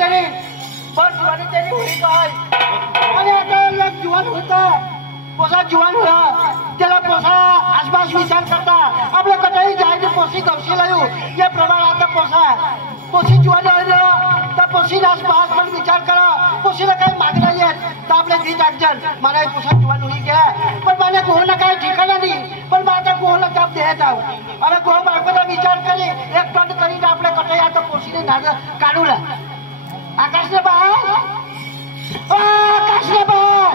तरी पण जुवानी तरी होई काय आणि आता लोक जुवान होता पोसा जुवान हुआ त्याला पोसा आसपास विचार करता आपल्या कटाई जायचे पोसी गवशी लायू या प्रमाण आता पोसा पोसी जुवान राहिलं तर पोसी आसपास पण विचार करा पोसीला काही मागणं येत तर आपले 20 अडचण मला पोसा जुवान होई घ्या पण मला गोहला काही ठिकाणा नाही पण मग आता गोहला जाप देत आहोत अरे गोह बायकोला विचार करे एक टन करीन आपल्या कटाई आता पोसीने नाग काढूला आकाशने बाय आकाशने बाय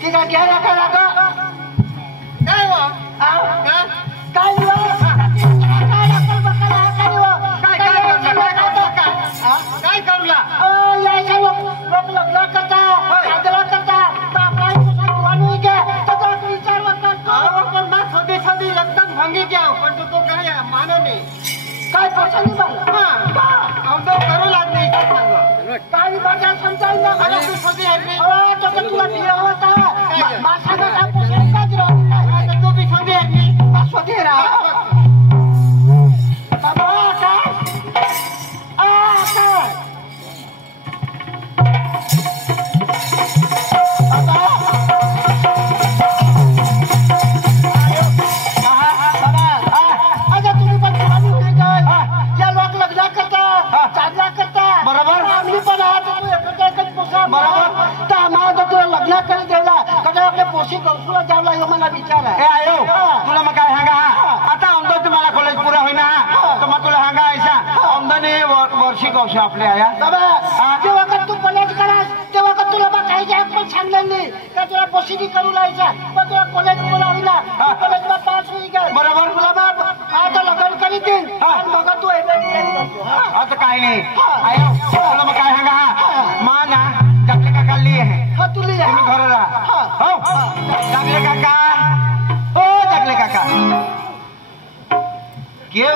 ठीक आहे घ्या नका नका काय हो काय काय करूला यायचा लोक लग्न करता कांदला करता तर आपला जुवान घ्या त्याचा विचार पण मग छोटी छोटी एकदम भंगी घ्या पण तो काय मानो नाही काय पसंत मला आमदो करू लागले काय माझ्या समजावून ना मला तू छोटी आहे तो तुला दिया होता मासाला कापूस काज राहतो तो भी छोटी आहे मासवती राहा बाबा काय काय बरोबर आम्ही पण बरोबर तर आम्हाला तुला लग्न करी देवला कदा आपल्या पोशी गौसूला जावला हे मला विचार आहे आयो तुला मग काय सांगा आता आमदार तुम्हाला कॉलेज पुरा होईना तर मग तुला सांगा ऐसा आमदाने वर्षी गौशी आपले आया बाबा जेव्हा का तू कॉलेज करास तेव्हा का तुला मग काही जाय पण सांगलं नाही का तुला पोशी करू लायचा पण तुला कॉलेज पुरा होईना कॉलेजला पास होई काय बरोबर तुला मग आता लग्न करी देईन आणि मग तू आता काय नाही आयो तुला मग काय सांगा मा ना जगले काका लिए है तुम्ही घर रहा हो जगले काका ओ जगले काका गे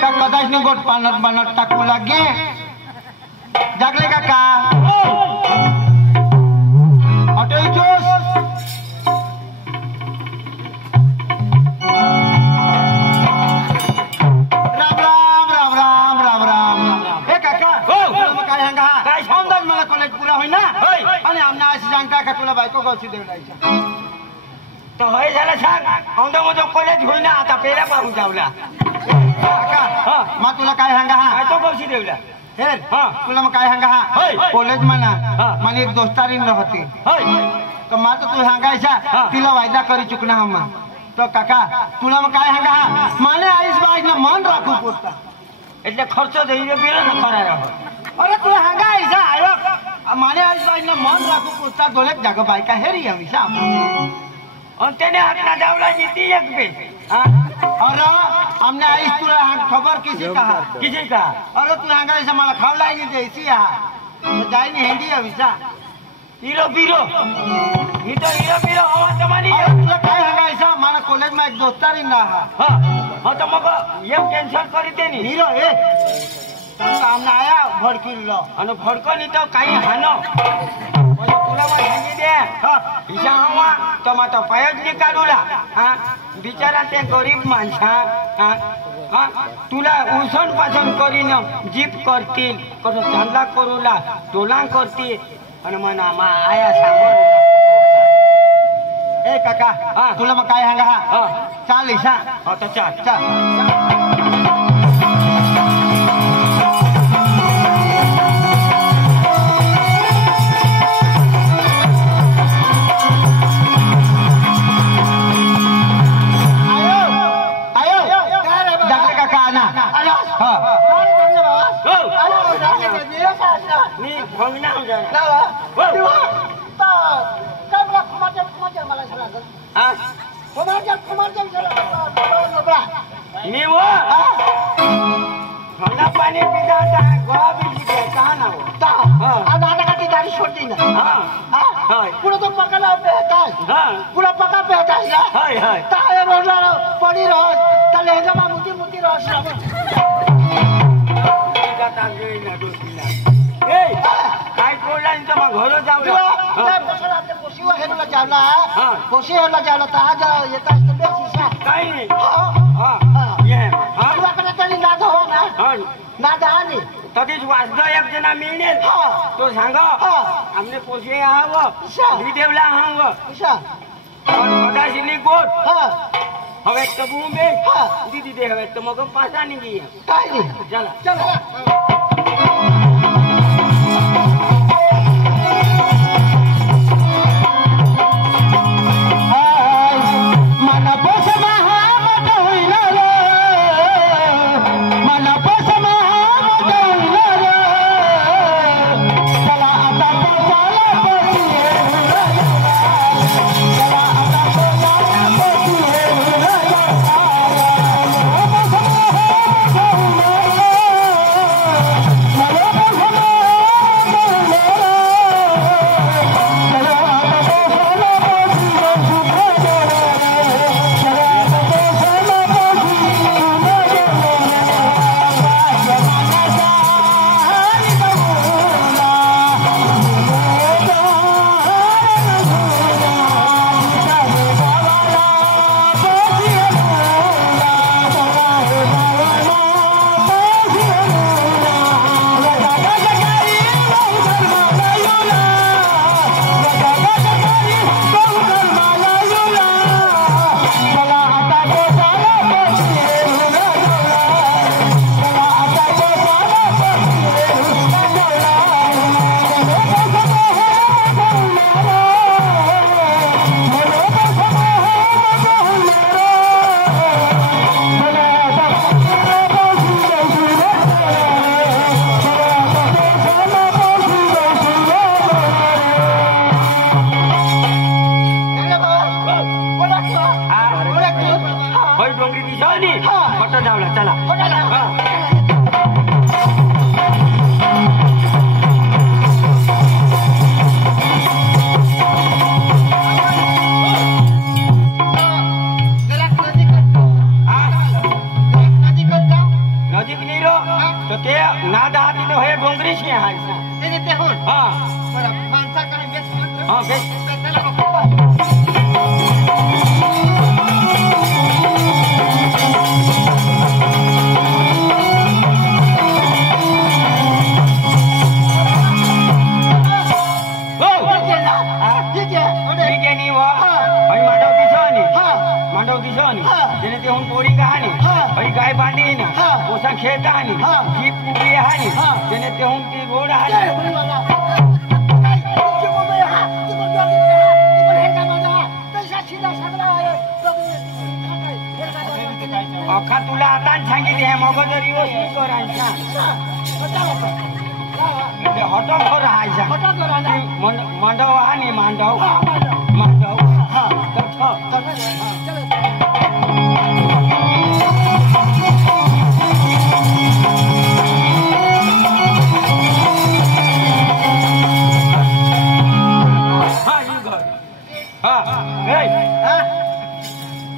का कदाच ने गोट पानत बनत टाकू लागे जगले काका ऑटो जोश तुला बायको गौशी देवलायचा तो होय झाला सांग औंदा मग कॉलेज होईना आता पेला पाहून जावला काका मग तुला काय सांगा काय तो गौशी देवला हेर तुला मग काय सांगा कॉलेज म्हणा मला एक दोस्तारीन राहते तर मग तू सांगायचा तिला वायदा करी चुकना हम तो काका तुला मग काय सांगा माने आईस बाईस मन राखू पोचता એટલે ખર્ચો દઈને પેલો ન કરાયો अरे तुला सांगायचा आयो माने आईस बाईस मन राखू पोचता दोलेक जागा बायका हेरी हमेशा અને તેને હાથના દાવલા જીતી એક બે अरे हमने आईस तुला खबर किसी का अरे तू सांगायचा मला खावला नाही द्यायची तो जाय नाही हेंडी हमेशा हीरो बीरो ही तो हीरो बीरो हवा તમારી तुला काय सांगायचा मला कॉलेज में एक दोस्तारी ना હા તો મગ એમ કેન્સલ કરી દે ની हीरो ए सामने आया भड़किलो અને ભડકો ની તો કાઈ હાનો तुला मग सांगी दे हिशा हवा तो मग तो पायच नाही काढूला बिचारा ते गरीब माणसा तुला उसण पासन करीन जीप करतील कसं धंदा करूला टोला करतील आणि मग आया सांगून ए काका तुला मग काय सांगा चाल ईशा तो चाल चाल ನೀವು ठंडा पानी पीता गोवा बीच कहा ना गाड़ी छोड़ दी पूरा तो पकड़ा पूरा पका पे पड़ी रहो लहंगा में मुती मुती रहो काय कोडला मग घर जाऊ कोशी हेला जावला तर आज येता काही नाही ये तरी नाद हो ना नादानी तधीच वाचलं एक जना मिळेल हा तो सांग हा आमने पोसे हवं अच्छा. विदेवला हवं अच्छा मदाशिनी गोट हा હવે તો બુમે હા દીદી દે હવે તો મગમ પાછા ની ગઈ काय नाही ચાલો चला अखा तुला आता सांगितले मग जरी करायचा हॉटेल राहायचा मांडव आणि मांडव मांडव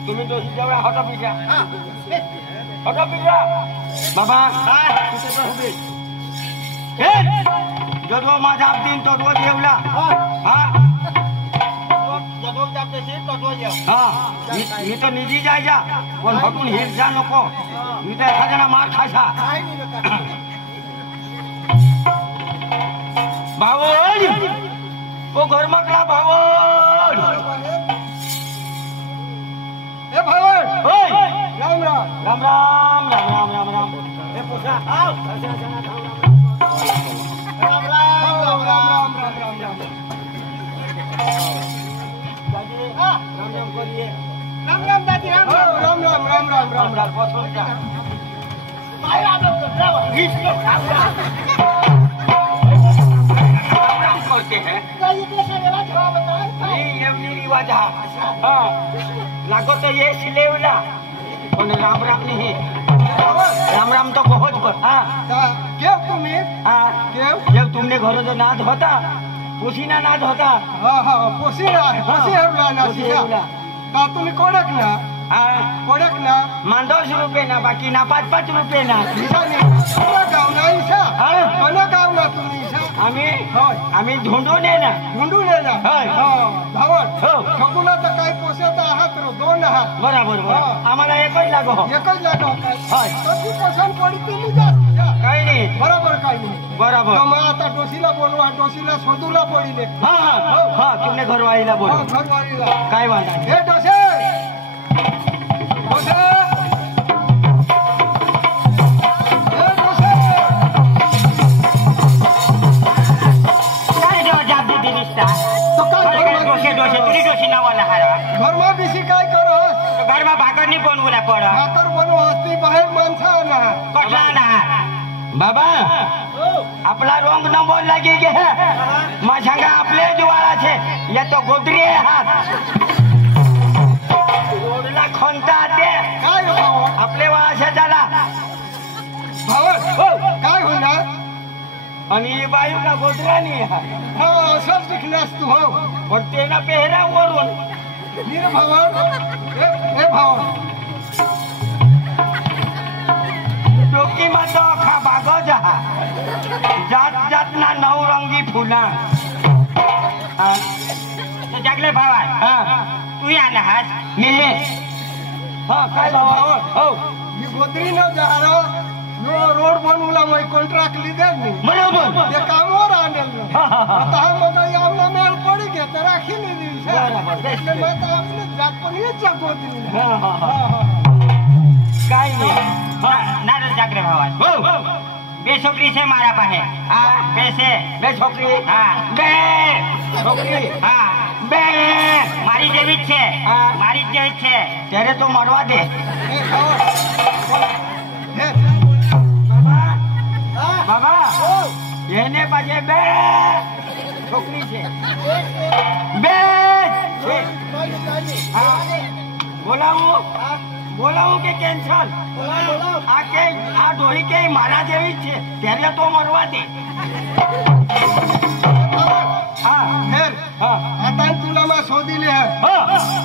तुम्ही तो जेवढा हॉटा पिझ्या हॉटा पिझ्या बाबा जदवा माझा दिन तत्व जेवला मी तर निधी जायचा पण हटून हेर जा नको मी तर एखाद्याला मार खायचा भावड ओ घरमाकला भावड ए भावड होय राम राम राम राम राम राम राम राम हे पुसा आओ राम राम राम राम राम राम राम राम दादी राम राम करिए राम राम दादी राम राम राम राम राम राम राम राम बसो जा भाई राम राम राम करते हैं ये रिवाज हा लागो तो ये सिलेवला पण राम राम नहीं राम राम तो बहुत पर केव तुम्ही केव तुमने घर जो नाद होता पोसीना नाद होता पोसीना पोसीना का तुम्ही कोडक ना कोडक ना मांडोश रुपये ना बाकी ना 5-5 रुपये ना गाव ना इसा कोणा गाव ना तुम्ही इसा आम्ही ढूंढून ये ना भावड ठगुला तर काय पोसत आहात 2 ना बराबर आम्हाला एकच लागो एकच लागो होय कशी पसंत पडते मी जा काही नाही बरोबर काही नाही बराबर मग आता डोशीला बोलवा डोशीला शोधूला पडिले हा हा हा तुमने घरवाळीला बोल घरवाळीला काय वांधा हे डोसे डोसे बाबा आपला रोंग न बोल लगे गे माझ्या आपले जुवाळा छे या तो गोदरी हात रोडला खोंता ते काय आपले वाळाशे झाला भावन काय होणार आणि बायू का गोदरा नाही हा असंच शिकण्यास तू हो पण ते ना पेहरा वरून नीर भावन हे भावन डोकी मातो खा बागो जहा जात जात ना नवरंगी फुला जागले भावा तू या ना हास मी हा काय भावा हो मी गोदरी न जारो रोड बनवला मैं कॉन्ट्रॅक्ट लिदे नाही बरोबर ते कामवर आणलं आता मग यावला मेल पडी घे तर राखी नाही बरोबर. એટલે मैं तो आपने जात पण येच गोदरी काय नाही ना जागरे भावा बे छोकरी से मारा पाहे पैसे बे छोकरी हाँ बे छोकरी हाँ बे मारी जेवी छे मारी जेवी छे तेरे तो मरवा दे हे बाबा येने पाहिजे बे छोकरी छे बे बोलावू के कैंसल आके आ डोही के मारा जेवी छे तेरे तो मरवा दे आता तुला मैं शोधिले है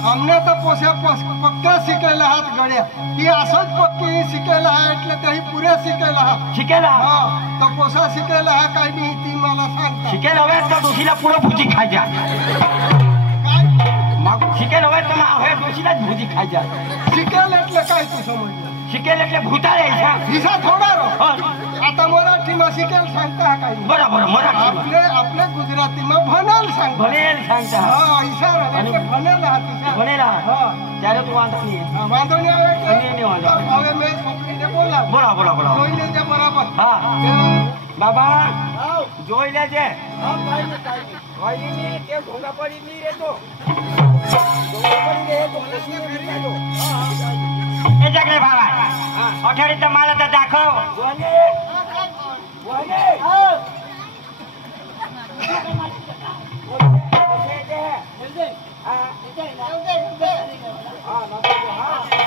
हमने तो पोसे पक्का शिकेला हात गड्या ती असंच पक्की शिकेला है એટલે तेही पुरे शिकेला हा शिकेला तो पोसा शिकेला है काही नाही ती मला सांगता शिकेल हवे तर डोशीला पुढं भुजी खायच्या मग शिकेल हवे तर हवे डोशीलाच भुजी खायच्या शिकेल એટલે काय तू समजलं शिकेल એટલે भूताळ्याच्या हिसा थोडा रो आता मराठीમાં शिकेल सांगता काही बरोबर मराठी आपले गुजरातीમાં ભણેલ सांगता ભણેલ सांगता હા ઈશારો એટલે ભણેલ હાથી ભણેલા હા ત્યારે તું વાંધો નહીં વાંધો નહીં આવે નહીં વાંધો હવે મેં છોકરીને બોલાવ બોલો જોઈ લેજે બરાબર હા બાબા જોઈ લેજે હા કાઈ નહીં તે ભોગા પડી નહીં રહેતો ભોગા પડી રહે તો મને ફેરી આજો ए जागले भावा अठड़ी तो माला तो दाखव बोले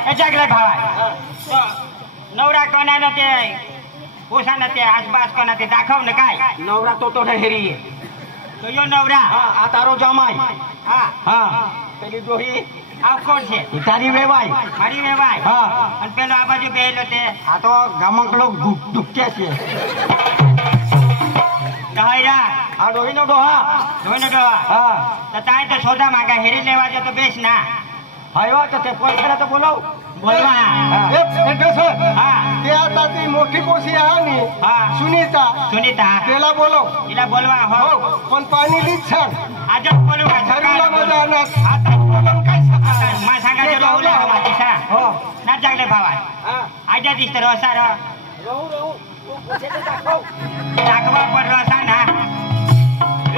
ए जागले भावा नवरा कोणा न ते पोसा न ते आसपास कोणा ते दाखव न काय नवरा तो हेरी तो यो नवरा आ तारो जमाई हाँ हाँ પેલી ડોહી આ કોણ છે તારી વેવાય મારી વેવાય હા અને પેલો આ બાજુ બેહેલો તે આ તો ગામક લોક ડૂબકે છે કહાયરા આ ડોહીનો ડોહા ધોઈનો ડોહા હા તો તાય તો સોદા માંગા હેરી લેવા જો તો બેસ ના આવ્યો તો તે પોઈખડા તો બોલાવ બોલવા હા તે आता ती मोठी पोशी आहे नी હા सुनीता सुनीता त्याला बोलव इला बोलवा हो पण पाणी लीच छान आज बोलवा शरीराला मजा येणार आता बोलून काय मा सांगा जो राहुला हवा दिसा हो ना जागले भावा હા आजा दिसत रोसा रो રહું તું પૂછે તો દાખવ दाखवा पर रोसा ना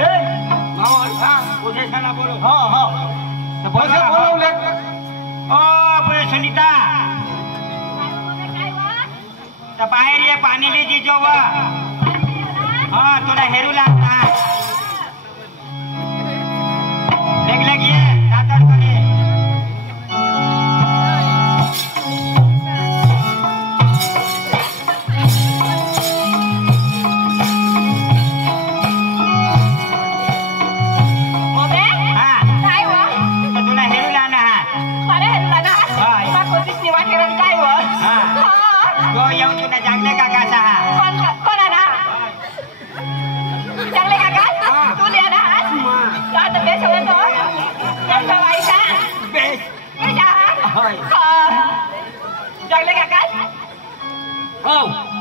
એ માવન હા પૂછે છે ના બોલો हा हा तो पोसे बोलवा बोलवले ओ पुढे सुनीता तर बाहेर ये पाणी ली जिजो व हा तुला हेरू लागला लेग ये दातर कडे येऊन तुला जागले का कसा Jangan gagal, tu lihat dah. Kau terbiasa betul. Yang kau Aisyah. બેસ Ya jangan. हाय जगले काका हो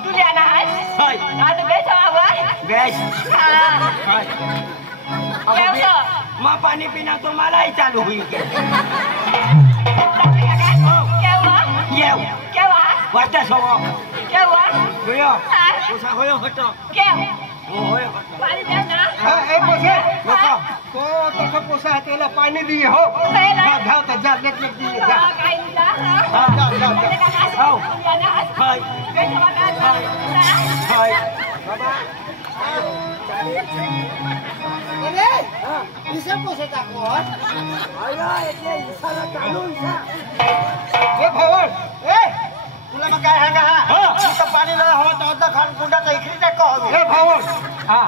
तुले आना हाय हाय आज बेच आवा गॅस हां हाय केवढं मग पाणी पिणं तुम्हालाही चालू होईल जगले काका केवढं येऊ केव्हा वाटतं सवय केव्हा होयो हां तुझा होयो होतो केव हो होयो पाणी दे ना ए पोसे नको तो तसं पोसा त्याला पाणी दिये हो धाव तर जा लेट लेट दिये जा काय दिला जा जा जा जगले काका हो तुले आना हाय हाय बेच वाटा हाय अरे इसे पोसे टाको ए भवन ए तुला मग काय सांगा हा इथं पाणी नाही हवा तर अर्धा खान गुंडाचा इकडे टाको ए भवन हा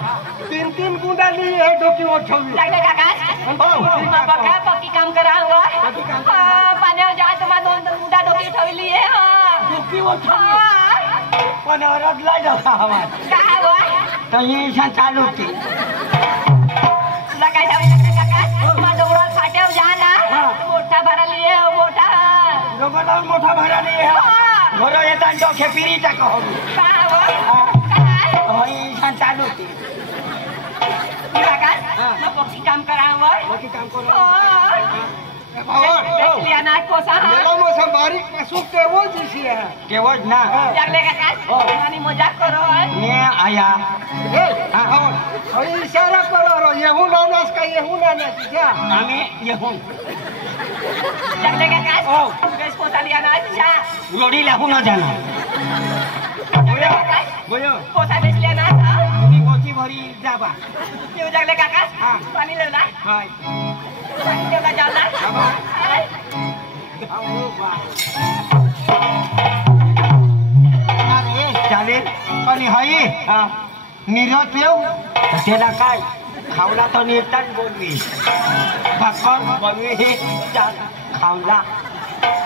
3 गुंडा ली हे डोकी वर ठेवली जगले काका बघा पक्की काम करा हुआ पाण्यावर जा तुम्हा 2 मुदा डोकी ठेवली आहे डोकी वर पण रडला जाता हवा काय हुआ तर ही चालू होती तुला काय सांगू काका तुम्हा डोंगरावर फाट्यावर जा ना मोठा भराली आहे मोठा लोकांना मोठा भाडा नाही घरं येतात डोके पिरीचा कहू काय हुआ काय ही चालू होती काका मग पक्की काम करा हुआ बाकी काम करू लिया ना कोसा मेरा मौसम बारीक पशु के वो जिसी है केवळ ना जगले काका आणि मजाक करो ने आया इशारा करो रो येहू नानास का येहू नानास क्या आम्ही येऊन जगले काका बेस कोसा लिया ना अच्छा रोडी लागून जाणार बोलो बोलो कोसा बेस लिया ना तुम्ही गोची भरी जाबा येऊ जगले काका पाणी लेवला हाय पाणी लेवला जाऊ ना चालेल आणि हाय निरोप येऊ त्याला काय खावला तो नेताच बोलवी भाकर बनवी हे खावला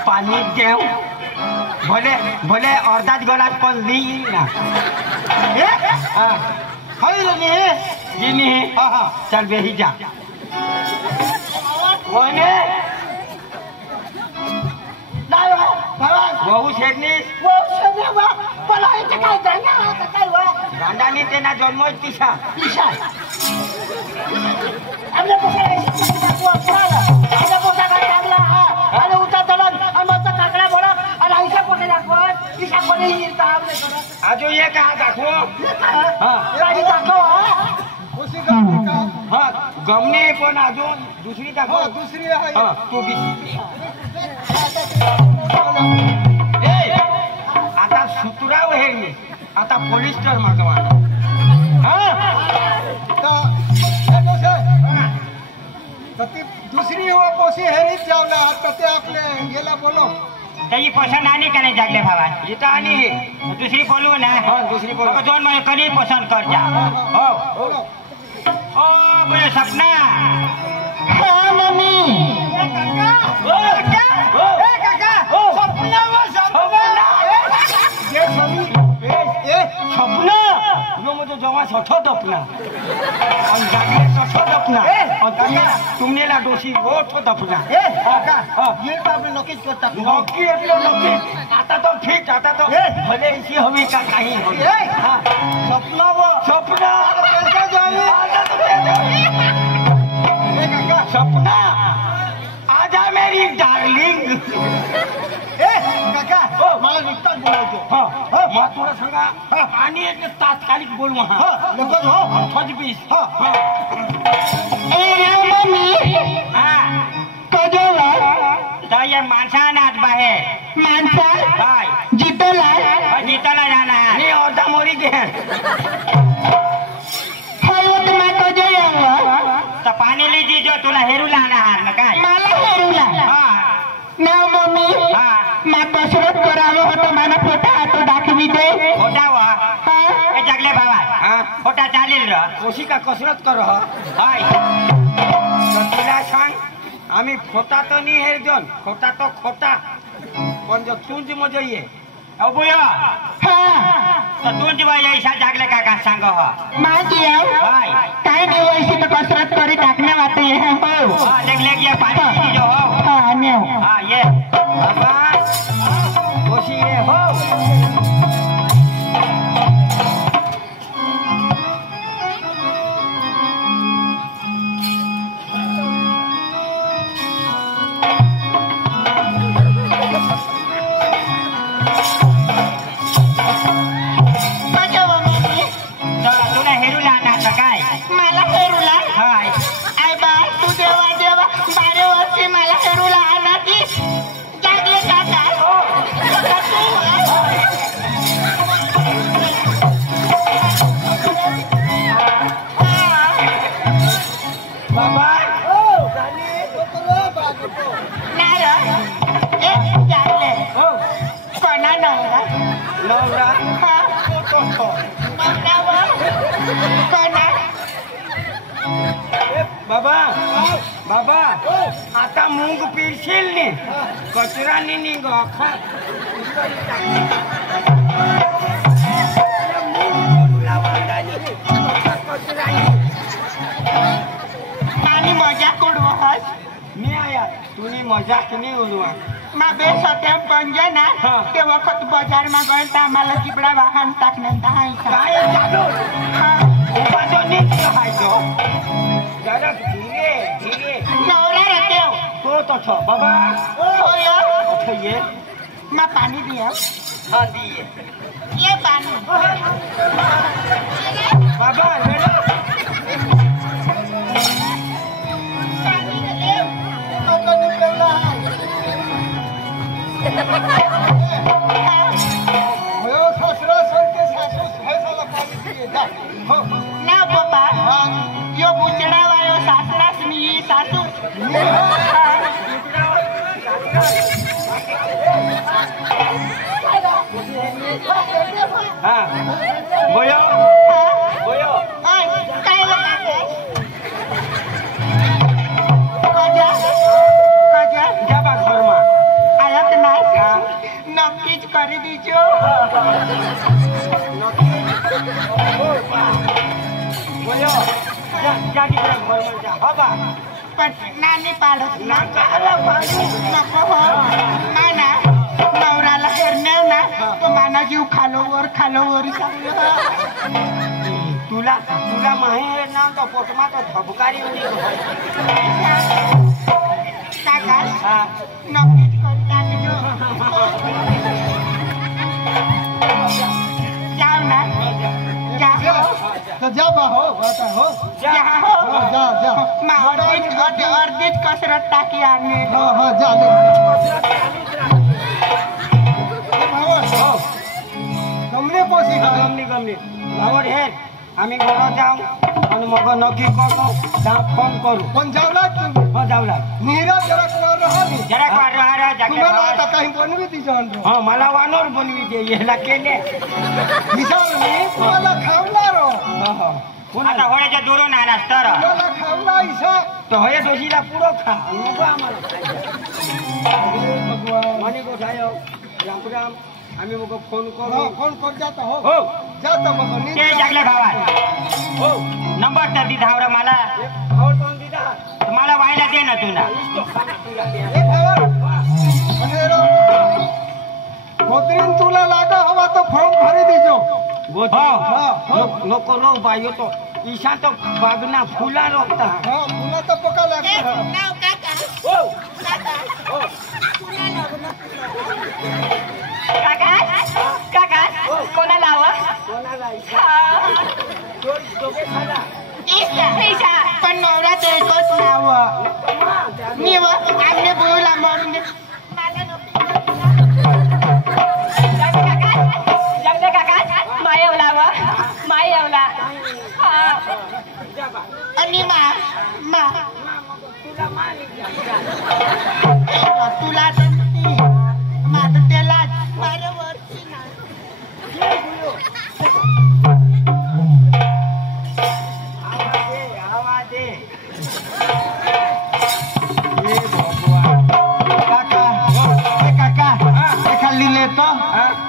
पाणी देव भले भले अर्धाच गलास पण देईल ना हाय रे चल बेही जा वने वहू शेडनीस गांडानी तेना जन्म तिशा आजो ये कहा दाखवो हा गमने पण अजून दुसरी दाखव दूसरी है तू बी आता सुतराव हे मी आता पोलिस्टर मागवा दुसरी हो पोसी हेरीच जावला तर ते आपले गेला बोलो त्याची पसंत आणि का नाही जागले भावा इथं आणि दुसरी बोलू ना दुसरी बोलू दोन महिने कधी पसंत कर जा हो हो बोले सपना मम्मी सपना मुझे जमा सठो दपना और जाके सठो दपना और तुमने ला दोषी वो ठो दपना ये तो आपने नोटिस करता नोकी એટલે નોકી आता तो ठीक आता तो भले इसी हवी का कहीं हो सपना वो सपना कैसा जावे सपना आजा मेरी डार्लिंग काका मला नुकताच बोलायचं मग तुला सांगा आणि एक तात्कालिक बोलवा लगेच हो फजबीस तर या माणसानात बाहेर माणसा काय जितला जिताला जाणार मी अर्धा मोरी घे तर पाणी लिजी जो तुला हेरूला आणणार ना काय मला हेरूला नाव मम्मी मा कसरत करावं होतं मला फोटा तो दाखवी दे खोटा वा ए जगले बाबा खोटा चालेल र कोशी का कसरत कर हाय तुला सांग आम्ही खोटा तो नाही हे जन खोटा तो खोटा पण जो तुंज मजा ये अबुया तर तुंज बाई ऐसा जागले का सांग हो माहिती आहे काय नाही वैसे तो कसरत करी टाकणे वाटे हो लेग ये पानी जो हो हाँ ये बाबा कशी आहे हो तुला हेरूला आणायचं काय मला हेरूला हाय आई बा तू देवा देवा 12 वर्षी मला हेरूला आणाती जागले काका बाबा नाही ए जागले हो कोणा नवरा नवरा हा नवरा कोणा बाबा बाबा आता मूग पिरशील ने कचरा निघ आणि मजा कोडवा हस मी आया तुम्ही मजाक नाही उडवा मा बे सत्या पंजना हा. ते वखत बाजार मा गए तर आम्हाला चिपडा वाहन टाकण्यात आहे काय चालू उपासो नीट राहायचो जरा धीरे धीरे नवरा रखेव तो छो बाबा होय अच्छा ये मा पाणी दिया हाँ दिए ये पाणी बाबा रेडो ना बाबा यो बुचडा वायो सासरास मी सासू हाँ बोलो बोलो काय कजा कजा जाबा घर में आयत नाही नक्कीच करी दीजो बोलो जा घर में जा बाबा पण नानी पाडत ना काला पाणी नको हो ना नवराला हेरण्याव ना तो माना जीव खालो वर तुला तुला माही आहे ना तो पोटमा तो धबकारी होती काका हाँ नक्कीच करी टाकजो जाओ ना जा हो बाता हो जा जा जा मा अर्धीच कसरत टाकी आणली हाँ जा गमने पोसी गमनी गमनी आवड हे आम्ही घरात जाऊ आणि मग नक्की करतो फोन करू पण जावला हो जाऊला नीरा जरा कोण राहिली जरा कर रहा तुम्हाला आता काही बनवी ती जाण हा मला वानर बनवी दे याला केले विचार मी तुम्हाला खावणार आता होळ्याच्या दुरून आलास तर तुम्हाला खावला इसा तो होय दोशीला पुरो खा नको आम्हाला माने को जायो राम राम आम्ही मग फोन करू फोन कर जाता हो हो जाता मग ते जागले भावा हो नंबर तर दी धावरा मला और कौन दीदा तुम्हाला व्हायला दे ना तुला इसको खाना तुला दे एक खबर अनेरो गोत्रीन तुला लागा हवा तो फॉर्म भरी दीजो नको लो बायो तो ईशा तो बागना फुला रोकता हां तुला तो पका लागता नाव काका हो काका पुन्हा काका कोणाला हवा कोणाला ईशा दोघे खाला ईशा पण नवरा ते एकच नाव मी आमने बोला मारून दे जगले काका मायवला आणि मा तुला माझं त्याला बरोबर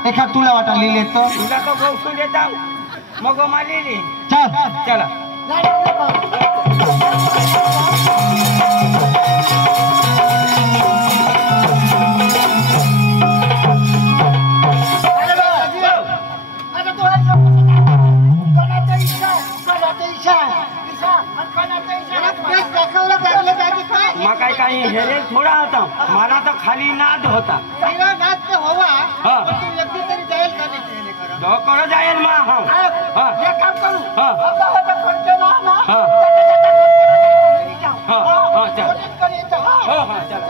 एका तुला वाटा लिहिले तो तुला तो गौसू देता मग मारलेली चल चला गाडी मला तर खाली नाद होता तिला नाच तर हवा हा. पण तू एकटी तरी जाईल का नाही ते करा तो करो जाईल मा हा हा. एक काम करू हा. आता होता खर्च ना हा. त्याच्या हा, हा, चल. कोणीच करी इथं, हा. हो हा चल